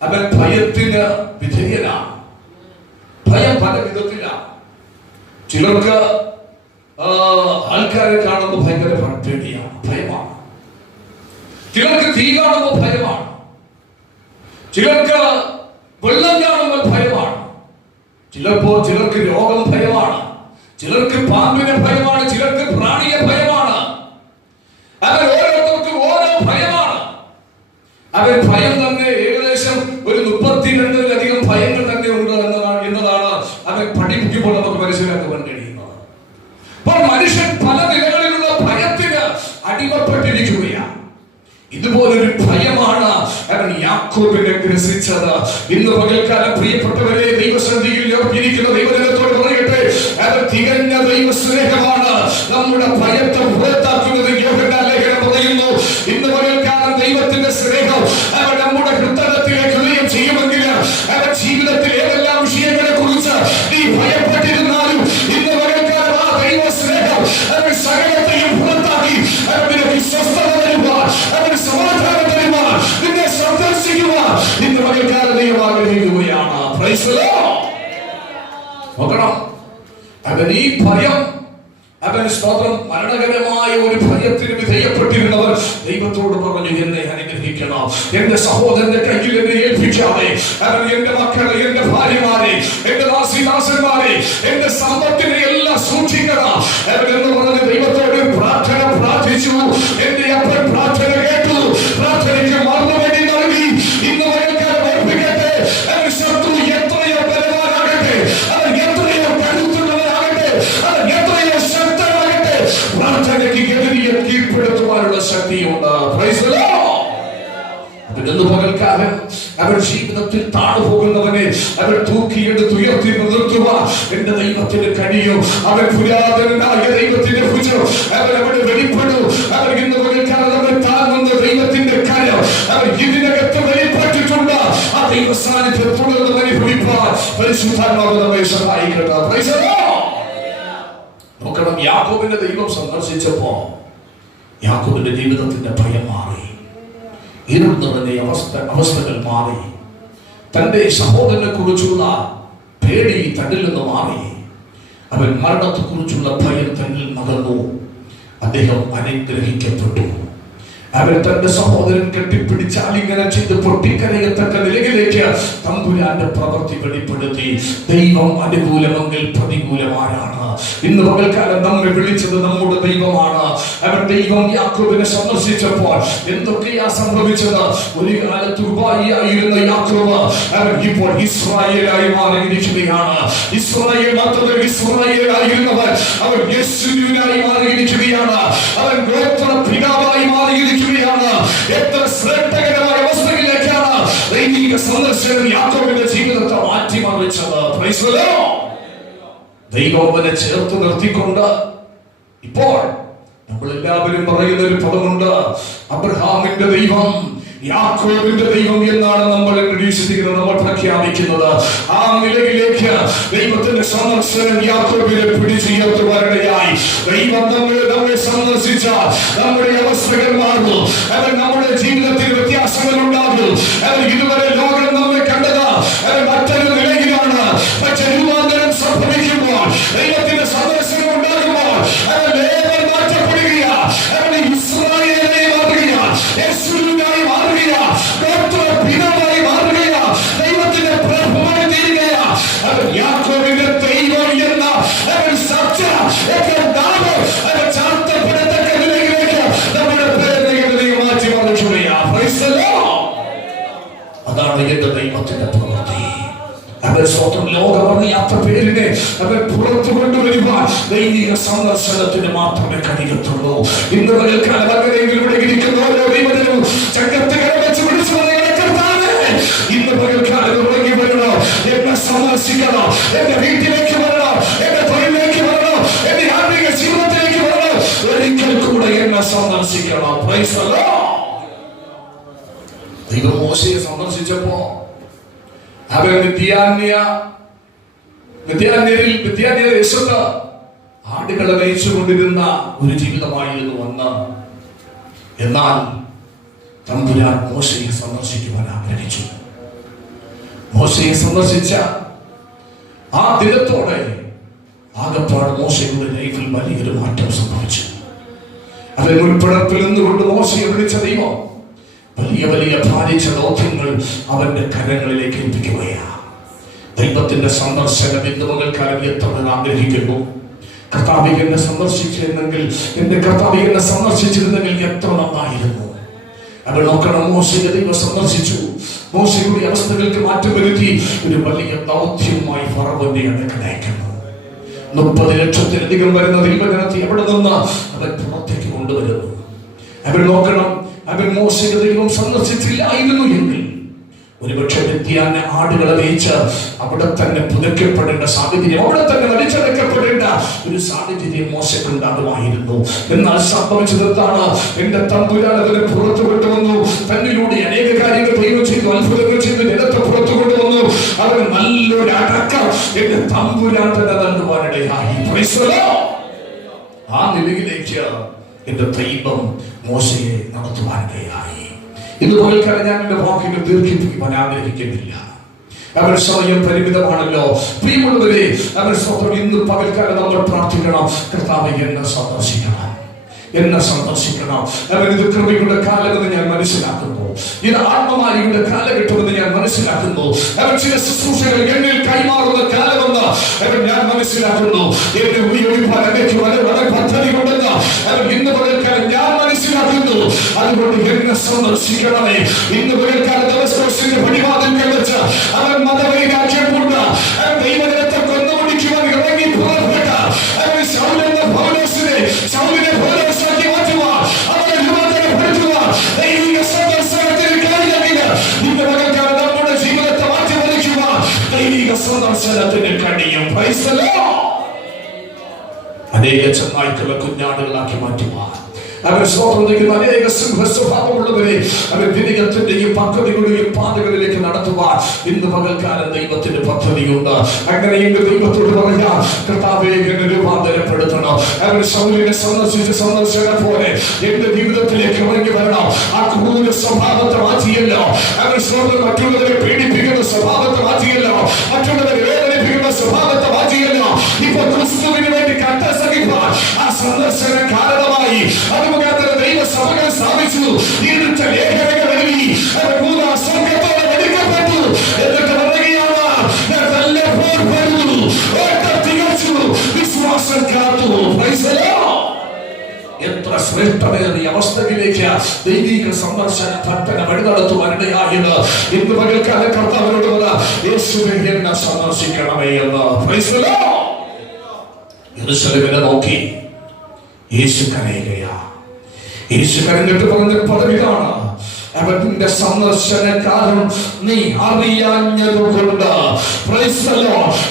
അവൻ ഭയത്തിന് വിധേയനാണ്. ഭയം പല വിധത്തിലാണ്. ചിലർക്ക് ആൾക്കാരെ കാണുമ്പോൾ ഭയങ്കര പേടിയാണ്, ഭയമാണ്. ചിലർക്ക് തീ കാണുമ്പോൾ ഭയമാണ്. ചിലർക്ക് വെള്ളം കാണുമ്പോൾ ഭയമാണ്. ചിലർക്ക് രോഗം ഭയമാണ്. ചിലർക്ക് പാമ്പിനെ ഭയമാണ്. ചിലർക്ക് പ്രാണിയെ ഭയമാണ്. അവർ ഓരോരുത്തർക്കും ഓരോ ഭയമാണ്. അവർ ഭയം തന്നെ ഏകദേശം ഒരു 32-ലധികം ഭയങ്ങൾ തന്നെ ഉണ്ട് എന്നതാണ് അവൻ പഠിപ്പിക്കുമ്പോൾ നമുക്ക് മനസ്സിലാക്കുവാൻ കഴിയുന്നത്. അപ്പോൾ മനുഷ്യൻ പല നിലകളിലുള്ള ഭയത്തിന് അടിമപ്പെട്ടിരിക്കുകയാണ്. ഇതുപോലൊരു ഭയമാണ് അവൻ യാക്കോബിനെ ഗ്രസിച്ചത്. ഇന്ന് പകൽക്കാലം പ്രിയപ്പെട്ടവരെ, ദൈവസന്നിധിയിൽ ഇരിക്കുന്ന ദൈവജനത്തോട് പറയട്ടെ, അത് തികഞ്ഞ ദൈവസ്നേഹമാണ് നമ്മുടെ ഭയത്തെ പുറത്താക്കുന്നത്. യോഹന്നാൻ ലേഖനം പറയുന്നു, ഇന്ന് പകൽക്കാലം ദൈവത്തിന്റെ സ്നേഹം അവൻ നമ്മുടെ ഹൃദയത്തിലേക്ക് ഉദയം ചെയ്യുമെങ്കിൽ അവൻ ജീവിതത്തിൽ ഏതെല്ലാം വിഷയങ്ങളെ കുറിച്ച് നീ ഭയപ്പെട്ടിരുന്നാലും ഇന്ന് പകൽക്കാലം ആ ദൈവ സ്നേഹം അവൻ സകലത്തെയും പുറത്താക്കി അവന് വിശ്വസ്തത തരുവാൻ, അവന് സമാധാനം തരുവാൻ, നിന്നെ സന്ദർശിക്കുവാൻ ഇന്ന് പകൽക്കാലം ദൈവം ആഗ്രഹിക്കുകയാണ്. നോക്കണം, അവൻ ഈ ഭയം, അവൻ സ്തോത്രം മരണകരമായ ഒരു ഭയത്തിന് വിധേയപ്പെട്ടിരുന്നവർ ദൈവത്തോട് പറഞ്ഞു, എന്നെ അനുഗ്രഹിക്കണം, എന്റെ സഹോദരന്റെ കയ്യിൽ എന്നെ ഏൽപ്പിക്കാതെ, അവൻ എന്റെ മക്കളെ, എന്റെ ഭാര്യമാരെ, എന്റെ ദാസന്മാരെ, എന്റെ സമ്പത്തിനെ എല്ലാം സൂക്ഷിക്കണം അവൻ എന്ന് പറഞ്ഞ് ദൈവത്തോട് പ്രാർത്ഥന പ്രാർത്ഥിച്ചു. എന്റെ അപ്പൻ പ്രാർത്ഥന കേട്ടു, പ്രാർത്ഥനയ്ക്ക് മറുപടി നൽകി. ഇന്ന് പകൽക്കാലം ഓർപ്പിക്കട്ടെ, പ്രൈസ് ദി ലോർഡ്. ഇന്ന് പകൽക്കാലം അവർ ജീവിതത്തിൽ താണുപോകുന്നവനെ അവർ തൂക്കിയെടുത്ത് ഉയർത്തി നിർത്തുക എന്റെ ദൈവത്തിന് കഴിയും. അവൻ പുരാതനായ ദൈവത്തിന്റെ ഭുജം അവർ അവിടെ വെളിപ്പെടും. അവർ ഇന്ന് പകൽക്കാലം അവർ താങ്ങുന്ന ദൈവത്തിന്റെ കരം അവർ ഇതിനകത്ത് വെളിപ്പെട്ടിട്ടുണ്ട്. ആ ദൈവ സാന്നിധ്യം തുടർന്ന് അനുഭവിപ്പാൻ പരിശുദ്ധാത്മാവ് നമ്മെ സഹായിക്കട്ടെ. Praise the Lord. നോക്കണം, യാക്കോബിന്റെ ദൈവം സന്ദർശിച്ചപ്പോ യാക്കോബിന്റെ ജീവിതത്തിന്റെ ഭയം മാറി. ഇരുന്നവന്റെ അവസ്ഥകൾ മാറി. തന്റെ സഹോദരനെ കുറിച്ചുള്ള പേടി തന്നിൽ നിന്ന് മാറി. അവൻ മരണത്തെ കുറിച്ചുള്ള ഭയം തന്നിൽ നകന്നു. അദ്ദേഹം അനുഗ്രഹിക്കപ്പെട്ടു. അവൻ തന്റെ സഹോദരൻ കെട്ടിപ്പിടിച്ച് ആലിംഗനം ചെയ്ത് പൊട്ടിക്കരയത്തക്ക നിലയിലേക്ക് തമ്പുരാന്റെ പ്രവൃത്തി വെളിപ്പെടുത്തി. ദൈവം അനുകൂലമെങ്കിൽ പ്രതികൂലമാരാണ്. ഇന്ന് പകൽക്കാലം നമ്മെ വിളിച്ചത് നമ്മുടെ ദൈവമാണ്. അവൻ ദൈവം യാക്കോബിനെ സന്ദർശിച്ചപ്പോൾ എന്തൊക്കെയാ സംഭവിച്ചത്? ഒരു കാലത്ത് ഉപായിയായിരുന്ന യാക്കോബ് അവൻ ഇപ്പോൾ ഇസ്രായേലായി മാറിയിരിക്കുകയാണ്. ഇസ്രായേൽ മാത്രമല്ല, ഇസ്രായേലായിരുന്നവൻ അവൻ യേശുവിനായി മാറിയിരിക്കുകയാണ്. അവൻ ഗോത്ര പിതാവായി മാറിയിരിക്കുകയാണ്. എത്ര ശ്രേഷ്ഠകരമായ അവസ്ഥയിലേക്കാണ് ദൈവിക സന്ദർശനം യാക്കോബിന്റെ ജീവിതത്തെ മാറ്റിമറിച്ചത്. Price the lord. ദൈവം അവനെ ചേർത്ത് നിർത്തിക്കൊണ്ട് ഇപ്പോൾ നമ്മൾ എല്ലാവരും പറയുന്ന ഒരു പദമുണ്ട്, അബ്രഹാമിന്റെ ദൈവം യാക്കോബിന്റെ ദൈവം എന്നാണ് നമ്മൾ വിശ്വസിക്കുന്നത്, നമ്മൾ പ്രഖ്യാപിക്കുന്നത്. ആ നിലയിലേക്ക് ദൈവത്തിന്റെ സന്ദർശനം യാക്കോബിനെ പിടിച്ചുയർത്തുവാനിടയായി. ദൈവം നമ്മെ സന്ദർശിച്ച നമ്മുടെ അവസ്ഥകൾ മാറും. അവൻ നമ്മുടെ ജീവിതത്തിൽ വ്യത്യാസങ്ങൾ ഉണ്ടാകും. അവൻ ഇതുവരെ ലോകം നമ്മെ കണ്ടത് അവൻ മറ്റൊരു നിലയിലാണ്. പക്ഷെ രൂപാന്തരം സംഭവിക്കുമ്പോൾ, ദൈവത്തിന്റെ സന്ദർശനം ഉണ്ടാകുമ്പോൾ അവൻ ലേവൻ മാറ്റപ്പെടുക. അവൻ ഇസ്രായേലായി മാറുക, യേശുവിനായി മാറുക, ഗോത്ര പിതാവായി മാറുക, ദൈവത്തിന്റെ പ്രഭുവായി തീരുക. അവൻ യാക്കോബിന്റെ ദൈവം എന്ന അവൻ സത്യ നാമം അവൻ ചാർത്തപ്പെടത്തക്ക നിലയിലേക്ക് നമ്മുടെ പേര് മാറ്റി മറിക്കുകയാണ്. Price the Lord. അതാണ് എന്റെ ദൈവത്തിന്റെ പ്രവൃത്തി. അവൻ സ്വന്തം ലോകമറിയാത്ത പേരിനെ അവൻ പുറത്തു കൊണ്ടുവരുവാൻ ദൈവിക സന്ദർശനത്തിന് മാത്രമേ കഴിയത്തുള്ളൂ. ഇന്ന് പകൽക്കാലം അങ്ങനെയെങ്കിലും ഇവിടെ ഇരിക്കുന്ന ഓരോ ദൈവത്തിനും ചങ്കത്ത് കരവെച്ച് വിളിച്ചു പറയുകയാണ്, ഇന്ന് പകൽക്കാലം ഇറങ്ങി വരണോ, എന്നെ സന്ദർശിക്കണം, എന്റെ വീട്ടിലേക്ക് വരണം, എന്റെ തൊഴിലേക്ക് വരണം, എന്റെ ആത്മീയ ജീവിതത്തിലേക്ക് വരണം, ഒരിക്കൽ കൂടെ എന്നെ സന്ദർശിക്കണം. Praise the lord. ദൈവം മോശയെ സന്ദർശിച്ചപ്പോ അവൻ മിദ്യാന്യരിൽ ദേശത്ത് ആടുകളെ നയിച്ചുകൊണ്ടിരുന്ന ഒരു ജീവിതമായിരുന്നു അന്ന്. എന്നാൽ തമ്പുരാൻ മോശയെ സന്ദർശിക്കുവാൻ ആഗ്രഹിച്ചു. മോശയെ സന്ദർശിച്ച ആ ദിനത്തോടെ ആകപ്പാട് മോശയുടെ ലൈഫിൽ വലിയൊരു മാറ്റം സംഭവിച്ചു. അവൻ ഉൾപ്പെടപ്പിൽ നിന്നുകൊണ്ട് മോശയെ വിളിച്ച ദൈവം വലിയ വലിയ ഭാരിച്ച ദൗത്യങ്ങൾ അവന്റെ കരങ്ങളിലേക്ക് ഏൽപ്പിക്കുകയാണ്. ദൈവത്തിന്റെ സന്ദർശനം ഇന്ന് പകൽക്കാലം എത്ര ആഗ്രഹിക്കുന്നു. കർത്താവേ എന്നെ സന്ദർശിച്ചിരുന്നെങ്കിൽ, എന്റെ കർത്താവേ എന്നെ സന്ദർശിച്ചിരുന്നെങ്കിൽ എത്ര നന്നായിരുന്നു. അവൻ നോക്കണം, മോശയെ ദൈവം സന്ദർശിച്ചു. മോശയുടെ അവസ്ഥകൾക്ക് മാറ്റം വരുത്തി ഒരു വലിയ ദൗത്യമായി ഫറവോന്റെ അടുക്കൽ അയക്കുന്നു. 30 ലക്ഷത്തിലധികം വരുന്ന ദൈവജനത്തെ എവിടെ നിന്ന് അവൻ പുറത്തേക്ക് കൊണ്ടുവരുന്നു. അവൻ നോക്കണം, അവൻ മോശയെ ദൈവം സന്ദർശിച്ചില്ലായിരുന്നു എങ്കിൽ ഒരുപക്ഷെ വ്യക്തിയാനെ ആടുകളെ വെച്ച് അവിടെ തന്നെ പുതയ്ക്കപ്പെടേണ്ട സാഹചര്യം, അവിടെ തന്നെ വലിച്ചടക്കപ്പെടേണ്ട ഒരു സാഹചര്യം മോശക്കുണ്ടാകുമായിരുന്നു. എന്നാൽ സംഭവിച്ചതെന്താണ്? എന്റെ തമ്പുരാൻ അതിനെ പുറത്തു കൊണ്ടുവന്നു. തന്നിലൂടെ അനേക കാര്യങ്ങൾ ദൈവം ചെയ്തു, അത്ഭുതങ്ങൾ ചെയ്തു, ജനത്തെ പുറത്തു കൊണ്ടുവന്നു. അവൻ നല്ലൊരു അടക്കം എന്റെ തമ്പുരാൻ തന്നെ നൽകുവാനിടയായി. Price the Lord. ആ നിലയിലേക്ക് എന്റെ ദൈവം മോശയെ നടത്തുവാനിടയായി. ഇന്ന് പകൽക്കാലം ഞാൻ എന്റെ വാക്കുകൾ ദീർഘിപ്പിക്കുവാൻ ആഗ്രഹിക്കുന്നില്ല. അവർ സ്വയം പരിമിതമാണല്ലോ. പ്രിയമുള്ളവരെ, അവർ സ്വന്തം ഇന്ന് പകൽക്കാലം നമ്മൾ പ്രാർത്ഥിക്കണം, കർത്താവേ എന്നെ സന്ദർശിക്കണം, എന്നെ സന്ദർശിക്കണം. അവൻ ഇത് കൃപയുടെ കാലമെന്ന് ഞാൻ മനസ്സിലാക്കുന്നു. ഇത് ആത്മമാരിയുടെ കാലഘട്ടമെന്ന് ഞാൻ മനസ്സിലാക്കുന്നു. അവൻ ചില ശുശ്രൂഷകൾ എന്നിൽ കൈമാറുന്ന കാലമെന്ന് അവൻ ഞാൻ മനസ്സിലാക്കുന്നു. എന്നെ ഉപയോഗിക്കാൻ എനിക്ക് വളരെ പദ്ധതി ഉണ്ടെന്ന് അവൻ ഇന്ന് പകൽക്കാലം ഞാൻ മനസ്സിലാക്കുന്നു. അതുകൊണ്ട് എന്നെ സന്ദർശിക്കണമേ. ഇന്ന് പകൽക്കാലം ദിവസത്തിന്റെ പടിവാതിൽ വെച്ച് അവൻ മതവൈരാഗ്യം കൊണ്ട് അവൻ ദൈവജനത്തെ കൊന്നുപിടിക്കുവാൻ ഇറങ്ങി പുറപ്പെട്ട അവൻ ശൗലിനെ പൗലോസാക്കി മാറ്റുവാൻ, അവനെ രൂപാന്തരപ്പെടുത്തുവാൻ ചെന്നായ്ക്കളുടെ കുഞ്ഞാടുകളാക്കി മാറ്റുവാൻ അവർ സ്വതന്ത്രിക്കുന്ന അനേക സിംഹസ്വഭാവമുള്ളവരെ അവർ വിനയത്തിന്റെയും പദ്ധതികളുടെയും പാതകളിലേക്ക് നടത്തുവാൻ ഇന്ന് പകൽക്കാലം ദൈവത്തിന്റെ പദ്ധതിയുണ്ട്. അങ്ങനെയെങ്കിൽ ദൈവത്തോട് പറയാം, കർത്താവേ എന്നെ രൂപാന്തരപ്പെടുത്തണം. അവർ ശൗലിനെ സന്ദർശിച്ച സന്ദർശകനെ പോലെ എന്റെ ജീവിതത്തിലേക്ക് ഇറങ്ങി വരണം. ആ ക്രൂര സ്വഭാവത്തെ മാറ്റിയല്ലോ. അവർ മറ്റുള്ളവരെ പീഡിപ്പിക്കുന്ന സ്വഭാവത്തെ മാറ്റിയല്ലോ. മറ്റുള്ളവരെ വേദനിപ്പിക്കുന്ന സ്വഭാവത്തെ മാറ്റിയല്ലോ. ഇപ്പൊ ക്രിസ്തുവിന് വേണ്ടി കട്ടസഹിപ്പാൻ ആ സന്ദർശന കാരണമായി ദൈവസഭകൾ സ്ഥാപിച്ചു. ഇരുട്ട ലേഖനങ്ങൾ എഴുതി സ്വർഗത്തോടെ എടുക്കപ്പെട്ടു. എന്നിട്ട് പറയുകയാണ്, വിശ്വാസം കാത്തു. എത്ര ശ്രേഷ്ഠമേറിയ അവസ്ഥയിലേക്ക് ദൈവിക സന്ദർശന പട്ടണ വഴി നടത്തുവാനിടയായത്. ഇന്ന് പകൽക്കാലം കർത്താവിനോട് യേശുവേ എന്നെ സന്ദർശിക്കണമേ എന്ന്. യെരൂശലേമിനെ നോക്കി യേശു കരയുകയാ. യേശു കരഞ്ഞിട്ട് പറഞ്ഞ പദവിയാണ്, അവന്റെ സന്ദർശന കാരണം നീ അറിയാഞ്ഞതുകൊണ്ട്.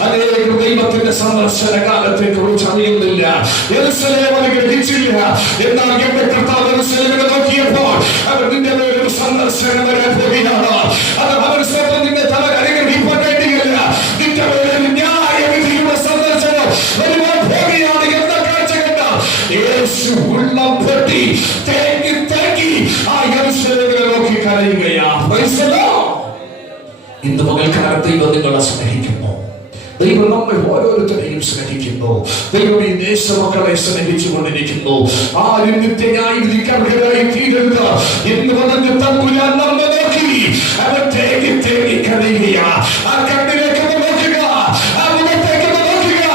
അനേക ദൈവത്തിന്റെ സന്ദർശന കാലത്തെ കുറിച്ച് അറിയുന്നില്ല, യെരൂശലേം ഗ്രഹിച്ചില്ല. എന്നാൽ എന്റെ കർത്താവ് യെരൂശലേമിനെ നോക്കിയപ്പോൾ അവർ നിന്റെ മേലൊരു സന്ദർശനം വരാൻ പോവുകയാണ്. അത് അവർ സ്വന്തം നിന്റെ തല അനുഗ്രഹിക്കാൻ വേണ്ടിയില്ല, നിന്റെ മേലൊരു ന്യായവിധിയുടെ സന്ദർശനം വരുവാൻ പോവുകയാണ് എന്ന കാഴ്ച കണ്ട യേശു ഉള്ളം പൊട്ടി തേങ്ങി തേങ്ങി ആ യെരൂശലേമിനെ നോക്കി കരയുകയാ. ഇന്ന് പകൽക്കാലം ദൈവം നിങ്ങളെ സ്നേഹിക്കുന്നു. ദൈവം നമ്മെ ഓരോരുത്തരെയും സ്നേഹിക്കുന്നു. ദൈവം ഈ ദേശമക്കളെ സ്നേഹിച്ചുകൊണ്ടിരിക്കുന്നു. ആരും നിത്യമായി വിധിക്കർഹരായി തീരരുത് എന്ന് പറഞ്ഞ് തമ്പുരാൻ നമ്മെ നോക്കി അവൻ തേങ്ങി തേങ്ങി കരയുകയാ. ആ കണ്ണിലേക്ക് നോക്കുക, ആ മുഖത്തേക്ക് നോക്കുക.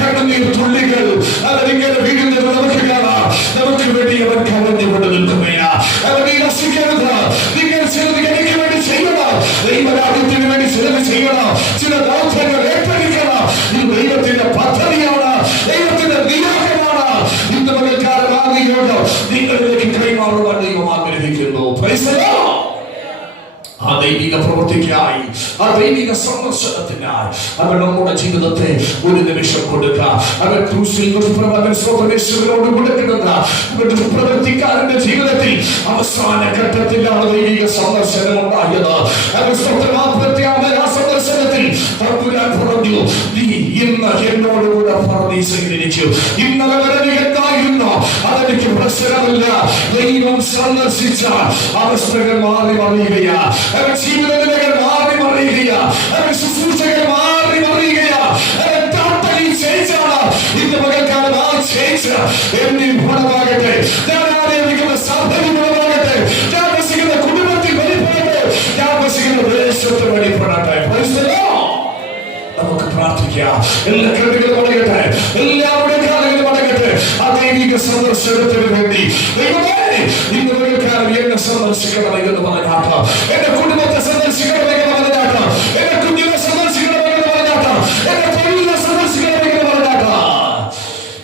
കണ്ണുനീർ തുള്ളികൾ അവരിങ്ങനെ വീഴുന്നത് നമുക്ക് കാണാം. നമുക്ക് വേണ്ടി അവൻ കരഞ്ഞുകൊണ്ട് നിൽക്കുകയാ. അവൻ നശിക്കരുത്, നിങ്ങൾ ചിലത് എനിക്ക് വേണ്ടി ചെയ്യണം, ദൈവരാജ്യത്തിന് വേണ്ടി ചിലത് ചെയ്യണം, ചില ദൗത്യങ്ങൾ ഏറ്റെടുക്കണം. ഇത് ദൈവത്തിന്റെ പദ്ധതിയാണ്, ദൈവത്തിന്റെ നിയോഗമാണ്. ഇന്ന് പകൽക്കാലം ആ നിയോഗം നിങ്ങളിലേക്ക് കൈമാറുവാൻ ദൈവം ആഗ്രഹിക്കുന്നു. ആ ദൈവിക പ്രവൃത്തിക്കായി, ആ ദൈവിക സന്ദർശനത്തിനായി അവൻ നമ്മുടെ ജീവിതത്തെ ഒരു നിമിഷം കൊടുക്കുക. അവൻ ക്രൂശിൽ സ്വപ്നേശ്വരനോട് കൊടുക്കുന്നത് പ്രവൃത്തിക്കാരന്റെ ജീവിതത്തിൽ അവസാന ഘട്ടത്തിലാണ് ദൈവിക സന്ദർശനം ഉണ്ടായത്. അവൻ ആ സന്ദർശനത്തിൽ തമ്പുരാൻ പറഞ്ഞു, നീ ഇന്ന് എന്നോടുകൂടെ പറഞ്ഞിരിക്കും. ഇന്നലെ വരെ നീ എന്തായിരുന്നു അതെനിക്ക് പ്രശ്നമില്ല. ദൈവം സന്ദർശിച്ച അവസ്ഥകൾ മാറി മറിയുകയാ, അവൻ ജീവിതത്തിലേക്ക് മാറി മറിയുകയാ, അവൻ ശുശ്രൂഷകൾ മാറി മറിയുകയാ. ഇന്ന് പകൽക്കാലം ആ ചേച്ച് എന്നിൽ ഗുണമാകട്ടെ, ഞാൻ ആരെയും സഭയിൽ ഗുണമാകട്ടെ, ഞാൻ വസിക്കുന്ന കുടുംബത്തിൽ വെളിപ്പെടട്ടെ, ഞാൻ വസിക്കുന്ന ദേശത്ത് വെളിപ്പെടട്ടെ. നമുക്ക് പ്രാർത്ഥിക്കാം. എല്ലാ കണ്ണുകളും അടയട്ടെ, എല്ലാവരുടെയും കാലുകളും അടയട്ടെ. ആ ദൈവിക സന്ദർശനത്തിന് വേണ്ടി ദൈവമേ ഇന്ന് പകൽക്കാലം എന്നെ സന്ദർശിക്കണമെന്ന് പറഞ്ഞാട്ട്, എന്റെ കുടുംബത്തെ സന്ദർശിക്കണമെന്ന് പറഞ്ഞാട്ട്, എന്റെ കുഞ്ഞിനെ സന്ദർശിക്കണമെന്ന് പറഞ്ഞാട്ട്, എന്റെ തൊഴിലിനെ സന്ദർശിക്കണമെന്ന് പറഞ്ഞാട്ട്,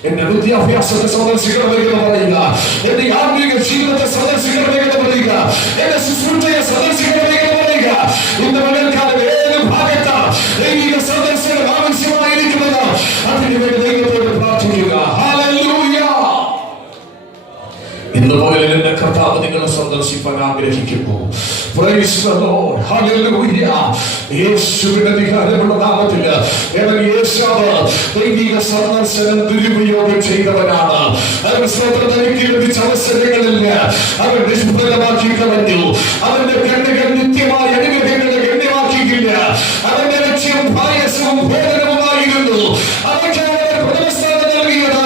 എന്റെ വിദ്യാഭ്യാസത്തെ സന്ദർശിക്കണമെന്ന് പറയുക, എന്റെ ആത്മീയ ജീവിതത്തെ സന്ദർശിക്കണമെന്ന് പറയുക, എന്റെ ശുശ്രൂഷയെ സന്ദർശിക്കണമെന്ന് പറയുക. ഇന്ന് പകൽക്കാലം ഏത് ഭാഗത്ത് ദൈവിക സന്ദർശനം ആവശ്യമായിരിക്കുന്നത് അതിനുവേണ്ടി ദൈവത്തോട് പ്രാർത്ഥിക്കുക. ഹല്ലേലൂയ. ഇന്ന് പകൽ എന്റെ കർത്താവ് നിങ്ങളെ സന്ദർശിക്കാൻ ആഗ്രഹിക്കുന്നു. Price the Lord. ഹല്ലേലൂയ. യേശുവിന്റെ അധികാരമുള്ള നാമത്തിൽ യേശാവ് ദൈവിക സന്ദർശനം ദുരുപയോഗം ചെയ്തവനാണ്. അവൻ സ്വതന്ത്രതയ്ക്ക് ലഭിച്ച അവസരങ്ങളിൽ അവൻ നിഷ്ഫലമാക്കി കളഞ്ഞു. അവന്റെ കണ്ണുകൾ നിത്യമായ അനുഗ്രഹങ്ങളെ ഗണ്യമാക്കിയില്ല. അവന്റെ ലക്ഷ്യം പായസവും ഭോജനവുമായിരുന്നു. അവർക്ക് പ്രഥമസ്ഥാനം നൽകിയത്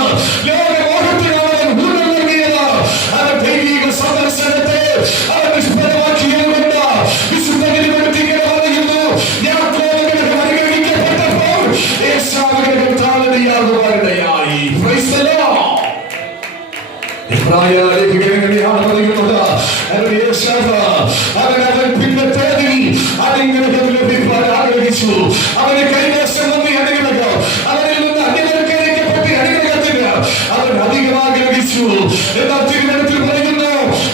ലോകമോഹത്തിനാണ് അവൻ ഊഴം നൽകിയത്. അവൻ ദൈവിക സന്ദർശനത്തെ അവൻ നിഷ്ഫലമാക്കിയതുകൊണ്ട് വിശുദ്ധ പറയുന്നു, യാക്കോബ് അനുഗ്രഹിക്കപ്പെട്ടപ്പോൾ ഏശാവിന്റെ താളടിയാകുവാനിടയായി. Praise the lord. ഇബ്രാഹിം പറയുന്നത് അവൻ പിന്നത്തേതിൽ അനുഗ്രഹം ലഭിക്കാൻ ആഗ്രഹിച്ചു. അവന് കൈവശം വന്ന് അനുഗ്രഹം, അവനിൽ നിന്ന് അനുഗ്രഹിക്കപ്പെട്ട അനുഗ്രഹത്തിന് അവൻ അധികം ആഗ്രഹിച്ചു. എന്നാൽ തിരുവനന്തപുരത്തിൽ പറയുന്നു,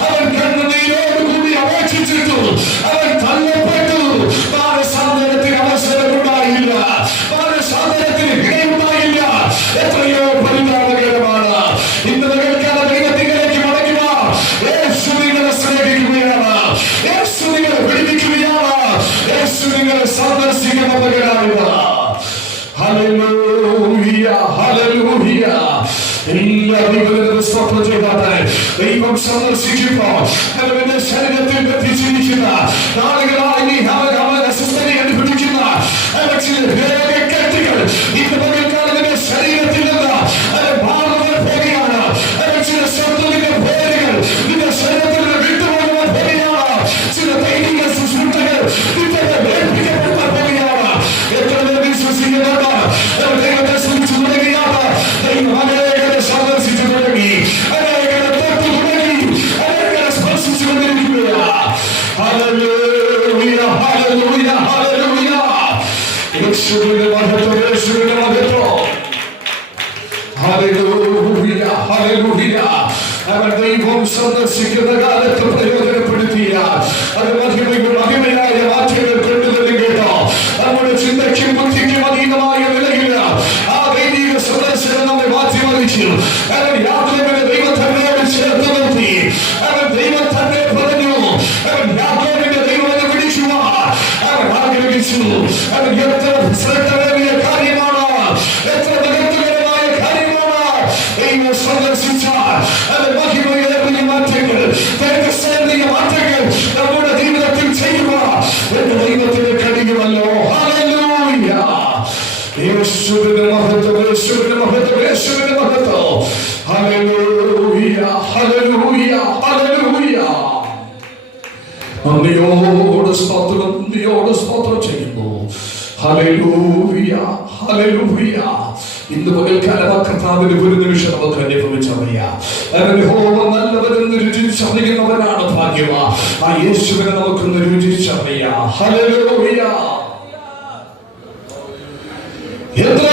അവൻ കണ്ണുനീരോടുകൂടി അപേക്ഷിച്ചിട്ടു, അവൻ തള്ളപ്പെട്ടു. മാനസാന്തരത്തിന് അവസരമുണ്ടായില്ല, മാനസാന്തരത്തിന് ഇടയുണ്ടായില്ല. എത്രയോ പരിതാപകരമാണ്. സന്ദർശിക്കുന്ന പകരാണിത്. Hallelujah, hallelujah. എല്ലാ ദൈവത്തിനും സ്തോത്രം ചെയ്താട്ടെ. ദൈവം സന്ദർശിക്കുമ്പോൾ അവന്റെ ശരീരത്തിൽ ബന്ധിച്ചിരിക്കുന്ന നാളുകളായി നീ അസ്വസ്ഥത അനുഭവിക്കുന്ന ചില രോഗക്കെട്ടുകൾ ഇന്ന് പകൽക്കാലത്തിന്റെ ശരീരത്തിൽ നിന്ന് ഭാഗങ്ങൾ പോവുകയാണ്. ചില ശത്രുവിന്റെ പേരുകൾ നിന്റെ ശരീരത്തിൽ നിന്ന് വിട്ടുപോകുവാൻ പോവുകയാണ്. ചില ദൈവിക ശുശ്രൂഷകൾ നിന്നെ ഏൽപ്പിക്കപ്പെടുവാൻ പോവുകയാണ്. എത്ര പേർ വിശ്വസിക്കുന്നുണ്ട്? ദൈവത്തെ സ്തുതിച്ചു തുടങ്ങിയാണ്. ദൈവം അനേകരെ സന്ദർശിച്ചു തുടങ്ങി, അനേകരെ തൊട്ടു തുടങ്ങി, അനേകരെ സ്പർശിച്ചു കൊണ്ടിരിക്കുകയാണ്. ഹല്ലേലൂയ, ഹല്ലേലൂയ, ഹല്ലേലൂയ. യേശുവിന്റെ മഹത്വം, യേശുവിന്റെ മഹത്വം. ഹല്ലേലൂയ, ഹല്ലേലൂയ. അവൻ ദൈവം സന്ദർശിക്കുന്ന കാലത്ത് പ്രയോജനപ്പെടുത്തിയ അത് മഹിമയായ മാറ്റങ്ങൾ കൊണ്ടുവരും കേട്ടോ. നമ്മുടെ ചിന്തയ്ക്കും ബുദ്ധിക്കും അതീതമായ നിലയിൽ ആ ദൈവിക സന്ദർശനം നമ്മെ മാറ്റിമറിച്ചു. അവൻ യാത്രകളെ ദൈവം തന്നെയോട് ചേർത്ത് നിർത്തി. അവൻ ദൈവം തന്നെ പറഞ്ഞു. അവൻ യാത്രകളുടെ ദൈവം എന്ന് വിളിക്കുവാൻ അവൻ ആഗ്രഹിച്ചു. അവൻ എത്ര ശ്രദ്ധേയ കാര്യമാണ്, എത്ര മഹത്വകരമായ കാര്യമാണ്. ദൈവം സന്ദർശിച്ചാൽ അവൻ മഹിമയേറിയ മാറ്റങ്ങൾ, തേജസ്സേറിയ മാറ്റങ്ങൾ നമ്മുടെ ജീവിതത്തിൽ ചെയ്യുക എന്ന് ദൈവത്തിന് കഴിയുമല്ലോ. ഹല്ലേലൂയ. യേശുവിന്റെ മഹത്വം, യേശുവിന്റെ മഹത്വം, യേശുവിന്റെ മഹത്വം. ഹല്ലേലൂയ, ഹല്ലേലൂയ, ഹല്ലേലൂയ. നന്ദിയോട് സ്തോത്രം, നന്ദിയോട് സ്തോത്രം ചെയ്യുന്നു. ഹല്ലേലൂയ, ഹല്ലേലൂയ. ഇന്ന് പകൽക്കാലം കർത്താവിന് ഒരു നിമിഷം നമുക്ക് അനുഭവിച്ചറിയാം. നല്ലവരെന്ന് രുചിച്ചറിയുന്നവരാണ് ഭാഗ്യവ. ആ യേശുവിനെ നമുക്കൊന്ന് രുചിച്ചറിയാം. ഹല്ലേലൂയ. എത്ര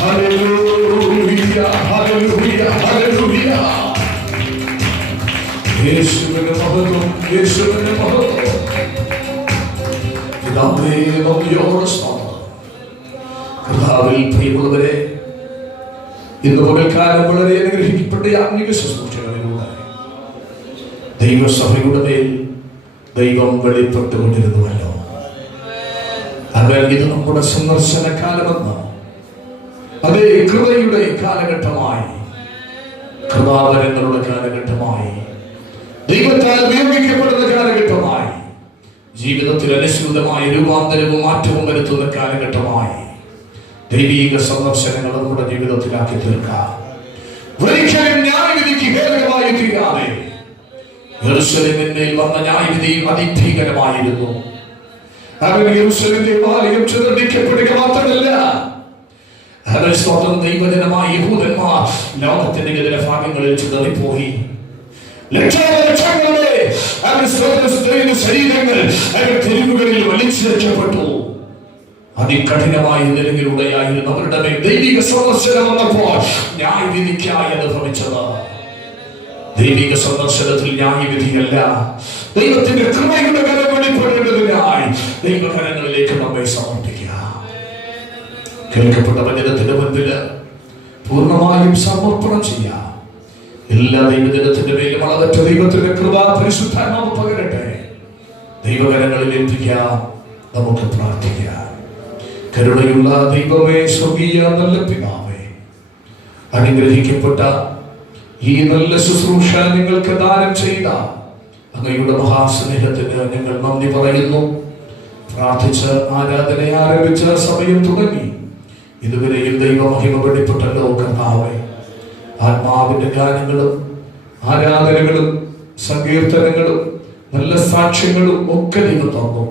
Hallelujah. യേശുവിന്റെ മഹത്വം. പിതാവേ, നന്ദിയോടെ സ്തോത്രം. കർത്താവിൽ പ്രിയമുള്ളവരെ, ഇന്ന് പകൽക്കാലം വളരെ അനുഗ്രഹിക്കപ്പെട്ട ആത്മീക ശുശ്രൂഷകളിലൂടെ ദൈവസഭയുടെ മേൽ ദൈവം വെളിപ്പെട്ടുകൊണ്ടിരുന്നുവല്ലോ. അവർ ഇത് നമ്മുടെ സന്ദർശന കാലമെന്ന്, അതേ കൃപയുടെ കാലഘട്ടമായി, കൃപാവരങ്ങളുടെ കാലഘട്ടമായി, ദൈവത്താൽ ഉപയോഗിക്കപ്പെടുന്ന കാലഘട്ടമായി, ജീവിതത്തിൽ അനുസൃതമായ രൂപാന്തരവും മാറ്റവും വരുത്തുന്ന കാലഘട്ടമായി ദൈവീക സന്ദർശനങ്ങൾ നമ്മുടെ ജീവിതത്തിലാക്കി തീർക്കാം. ഒരിക്കലും ന്യായവിധിക്ക് ഹേതുവായി തീരാതെ യെരൂശലേമിന്മേൽ വന്ന ന്യായവിധിയും അതിഭീകരമായിരുന്നു. അവൻ യെരൂശലേം ദേവാലയം ചിതറിക്കപ്പെടുക മാത്രമല്ല, അവൻ സ്വന്തം ദൈവജനമായ യഹൂദന്മാർ ലോകത്തിന്റെ ഇതര ഭാഗങ്ങളിൽ ചിതറിപ്പോയി. ലക്ഷങ്ങളുടെ ശരീരങ്ങൾ അവർ തെരുവുകളിൽ വലിച്ചിഴക്കപ്പെട്ടു. അതികഠിനമായ നിലവിലൂടെയായിരുന്നു അവരുടെ മേൽ ദൈവിക സന്ദർശനം വന്നപ്പോൾ ന്യായവിധിക്കായി അനുഭവിച്ചത്. ദൈവിക സന്ദർശനത്തിൽ ന്യായവിധിയല്ല, ദൈവത്തിന്റെ കൃപയുടെ കരം വെളിപ്പെടേണ്ടതിനായി ദൈവകരങ്ങളിലേക്ക് നമ്മെ സമർപ്പിക്കുക. കേൾക്കപ്പെട്ട വചനത്തിന്റെ മുൻപിൽ പൂർണ്ണമായും സമർപ്പണം ചെയ്യാം. എല്ലാ ദൈവജനത്തിന്റെ മേലും അളവറ്റ ദൈവത്തിന്റെ കൃപ പരിശുദ്ധാത്മാവ് പകരട്ടെ. ദൈവകരങ്ങളിൽ ഏൽപ്പിക്കാം. നമുക്ക് പ്രാർത്ഥിക്കാം. കരുണയുള്ള ദൈവമേ, സ്വർഗീയ നല്ല പിതാവേ, അനുഗ്രഹിക്കപ്പെട്ട ഈ നല്ല ശുശ്രൂഷ നിങ്ങൾക്ക് ദാനം ചെയ്ത അങ്ങയുടെ മഹാസ്നേഹത്തിന് ഞങ്ങൾ നന്ദി പറയുന്നു. പ്രാർത്ഥിച്ച് ആരാധന ആരംഭിച്ച സമയം തുടങ്ങി ഇതുവരെയും ദൈവമഹിമ വെളിപ്പെട്ടല്ലോ കർത്താവേ. ആത്മാവിന്റെ ഗാനങ്ങളും ആരാധനകളും സങ്കീർത്തനങ്ങളും നല്ല സാക്ഷ്യങ്ങളും ഒക്കെ ദൈവം തന്നു.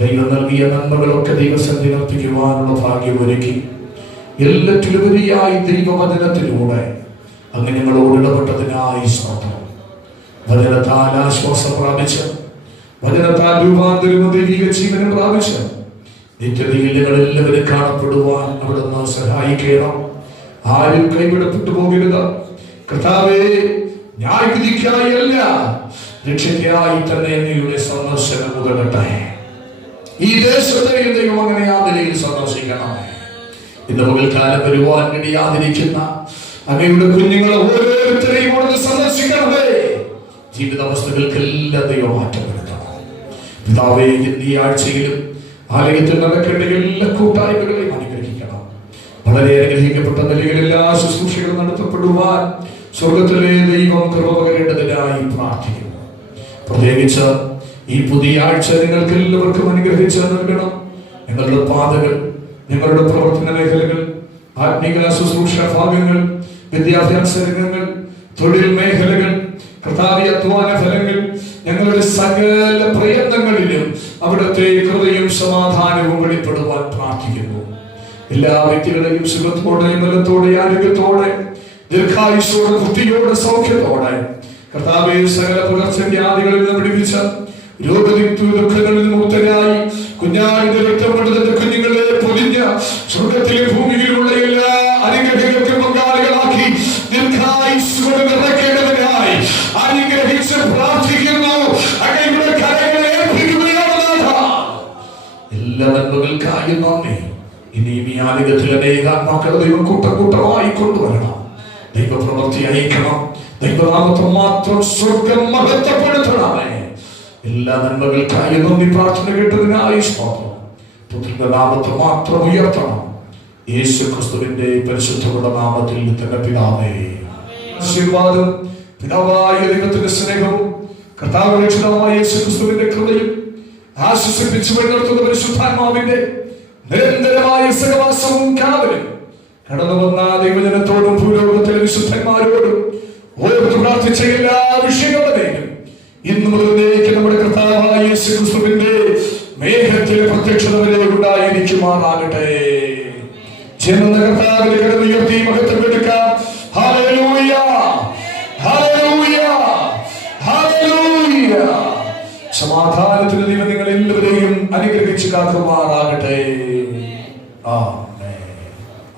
ദൈവം നൽകിയ നന്മകളൊക്കെ ദൈവസന്നിധിയിൽ അർപ്പിക്കുവാനുള്ള ഭാഗ്യം ഒരുക്കി. എല്ലാറ്റിലുപരിയായി ദൈവവചനത്തിലൂടെ അങ്ങ് ഞങ്ങളോട് ഇടപെട്ടതിനായി സ്തോത്രം. വചനത്താൽ ആശ്വാസം പ്രാപിച്ച്, വചനത്താൽ രൂപാന്തരവും ദൈവിക ജീവനം പ്രാപിച്ച് നിത്യതയിൽ ഞങ്ങളെല്ലാവരും കാണപ്പെടുവാൻ അവിടുന്ന് സഹായിക്കണം. ആരും കൈവിടപ്പെട്ടു പോകരുത് കർത്താവേ. ന്യായവിധിക്കായല്ല, രക്ഷയ്ക്കായി തന്നെ അങ്ങയുടെ സന്ദർശനം ഉതകട്ടെ. ഈ ദേശത്തെയും ദൈവം അങ്ങനെ ആ നിലയിൽ സന്ദർശിക്കണമേ. ഇന്ന് പകൽക്കാലം വരുവാൻ വേണ്ടി ആദരിക്കുന്ന അങ്ങയുടെ കുഞ്ഞുങ്ങളെ ഓരോരുത്തരെയും അവിടുന്ന് സന്ദർശിക്കണമേ. ജീവിതാവസ്ഥകൾക്കെല്ലാം ദൈവം മാറ്റം വരുത്തണം. പിതാവേ, ഈ ആഴ്ചയിലും ആലയത്തിൽ നടക്കേണ്ട എല്ലാ കൂട്ടായ്മകളെയും അനുഗ്രഹിക്കണം. വളരെ അനുഗ്രഹിക്കപ്പെട്ട നിലയിൽ എല്ലാ ശുശ്രൂഷകളും നടത്തപ്പെടുവാൻ സ്വർഗത്തിലെ ദൈവം കൃപ പകരേണ്ടതിനായി പ്രാർത്ഥിക്കുന്നു. പ്രത്യേകിച്ച് ഈ പുതിയ ആഴ്ച നിങ്ങൾക്ക് എല്ലാവർക്കും അനുഗ്രഹിച്ച് നൽകണം. ഞങ്ങളുടെ പാതകൾ, ഞങ്ങളുടെ പ്രവർത്തന മേഖലകൾ, ആത്മീക ശുശ്രൂഷ ഭാഗങ്ങൾ, വിദ്യാഭ്യാസ രംഗങ്ങൾ, തൊഴിൽ മേഖലകൾ, കർത്താവി അധ്വാന ഫലങ്ങൾ, ഞങ്ങളുടെ സകല പ്രയത്നങ്ങളിലും അവിടുത്തെ കൃപയും സമാധാനവും വെളിപ്പെടുവാൻ പ്രാർത്ഥിക്കുന്നു. എല്ലാ വ്യക്തികളെയും സുഖത്തോടെ, ബലത്തോടെ, ആരോഗ്യത്തോടെ, ദീർഘായുസോടെ, കുട്ടിയോടെ, സൗഖ്യത്തോടെ കർത്താവെ സകല പകർച്ചവ്യാധികളിൽ നിന്ന് വിടുവിച്ച് രോഗദുഃഖങ്ങളിൽ മുക്തരായി കുഞ്ഞാടിന്റെ രക്തം കൊണ്ട് തന്റെ കുഞ്ഞുങ്ങളെ പൊതിഞ്ഞ് സ്വർഗത്തിലെ ഭൂമിയിലുള്ള എല്ലാ അനുഗ്രഹങ്ങൾക്കും പങ്കാളികളാക്കി ദീർഘായുസ്സോടെ നിറയ്ക്കേണ്ടതിനായി അനുഗ്രഹിച്ച് പ്രാർത്ഥിക്കുന്നു. അങ്ങയുടെ കരങ്ങളെ ഏൽപ്പിക്കുകയാണ്. എല്ലാ നന്മകൾക്കായി നന്ദി. ഇനിയും ഈ ആലയത്തിൽ അനേകാത്മാക്കളെ ദൈവം കൂട്ടമായി കൊണ്ടുവരണം. ദൈവപ്രവൃത്തി അയക്കണം. ദൈവനാമത്തെ മാത്രം സ്വർഗം മഹത്വപ്പെടുത്തണമേ. എല്ലാ നന്മകൾക്കായി നന്ദി. പ്രാർത്ഥന കേട്ടതിനായി സ്തോത്രം. പുത്രന്റെ നാമത്തെ മാത്രം ഉയർത്തണം. യേശു ക്രിസ്തുവിന്റെ പരിശുദ്ധമുള്ള നാമത്തിൽ തന്നെ പിതാവേ. ആശീർവാദം, പിതാവായ ദൈവത്തിന്റെ സ്നേഹവും കർത്താവ് രക്ഷിതാവായ യേശു ക്രിസ്തുവിന്റെ കൃപയും ആശ്വസിപ്പിച്ചു വഴിനടത്തുന്ന പരിശുദ്ധാത്മാവിന്റെ നിരന്തരമായ സഹവാസവും കാവലും കടന്നു വന്ന ദൈവജനത്തോടും ഭൂലോകത്തിലെ വിശുദ്ധന്മാരോടും ഓർത്ത് പ്രാർത്ഥിച്ച എല്ലാ വിഷയങ്ങളുടെയും ഇന്നു മുതലേക്ക് നമ്മുടെ കർത്താവായ യേശു ക്രിസ്തുവിന്റെ മേഘത്തിലെ പ്രത്യക്ഷത വരെ ഉണ്ടായിരിക്കുമാറാകട്ടെ. ചെന്ന കർത്താവിന്റെ കരം ഉയർത്തി മഹത്വം എടുക്കാം. ഹല്ലേലൂയ, ഹല്ലേലൂയ, ഹല്ലേലൂയ. സമാധാനത്തിന് ദൈവം നിങ്ങൾ എല്ലാവരെയും അനുഗ്രഹിച്ച് കാക്കുമാറാകട്ടെ. ആമേൻ.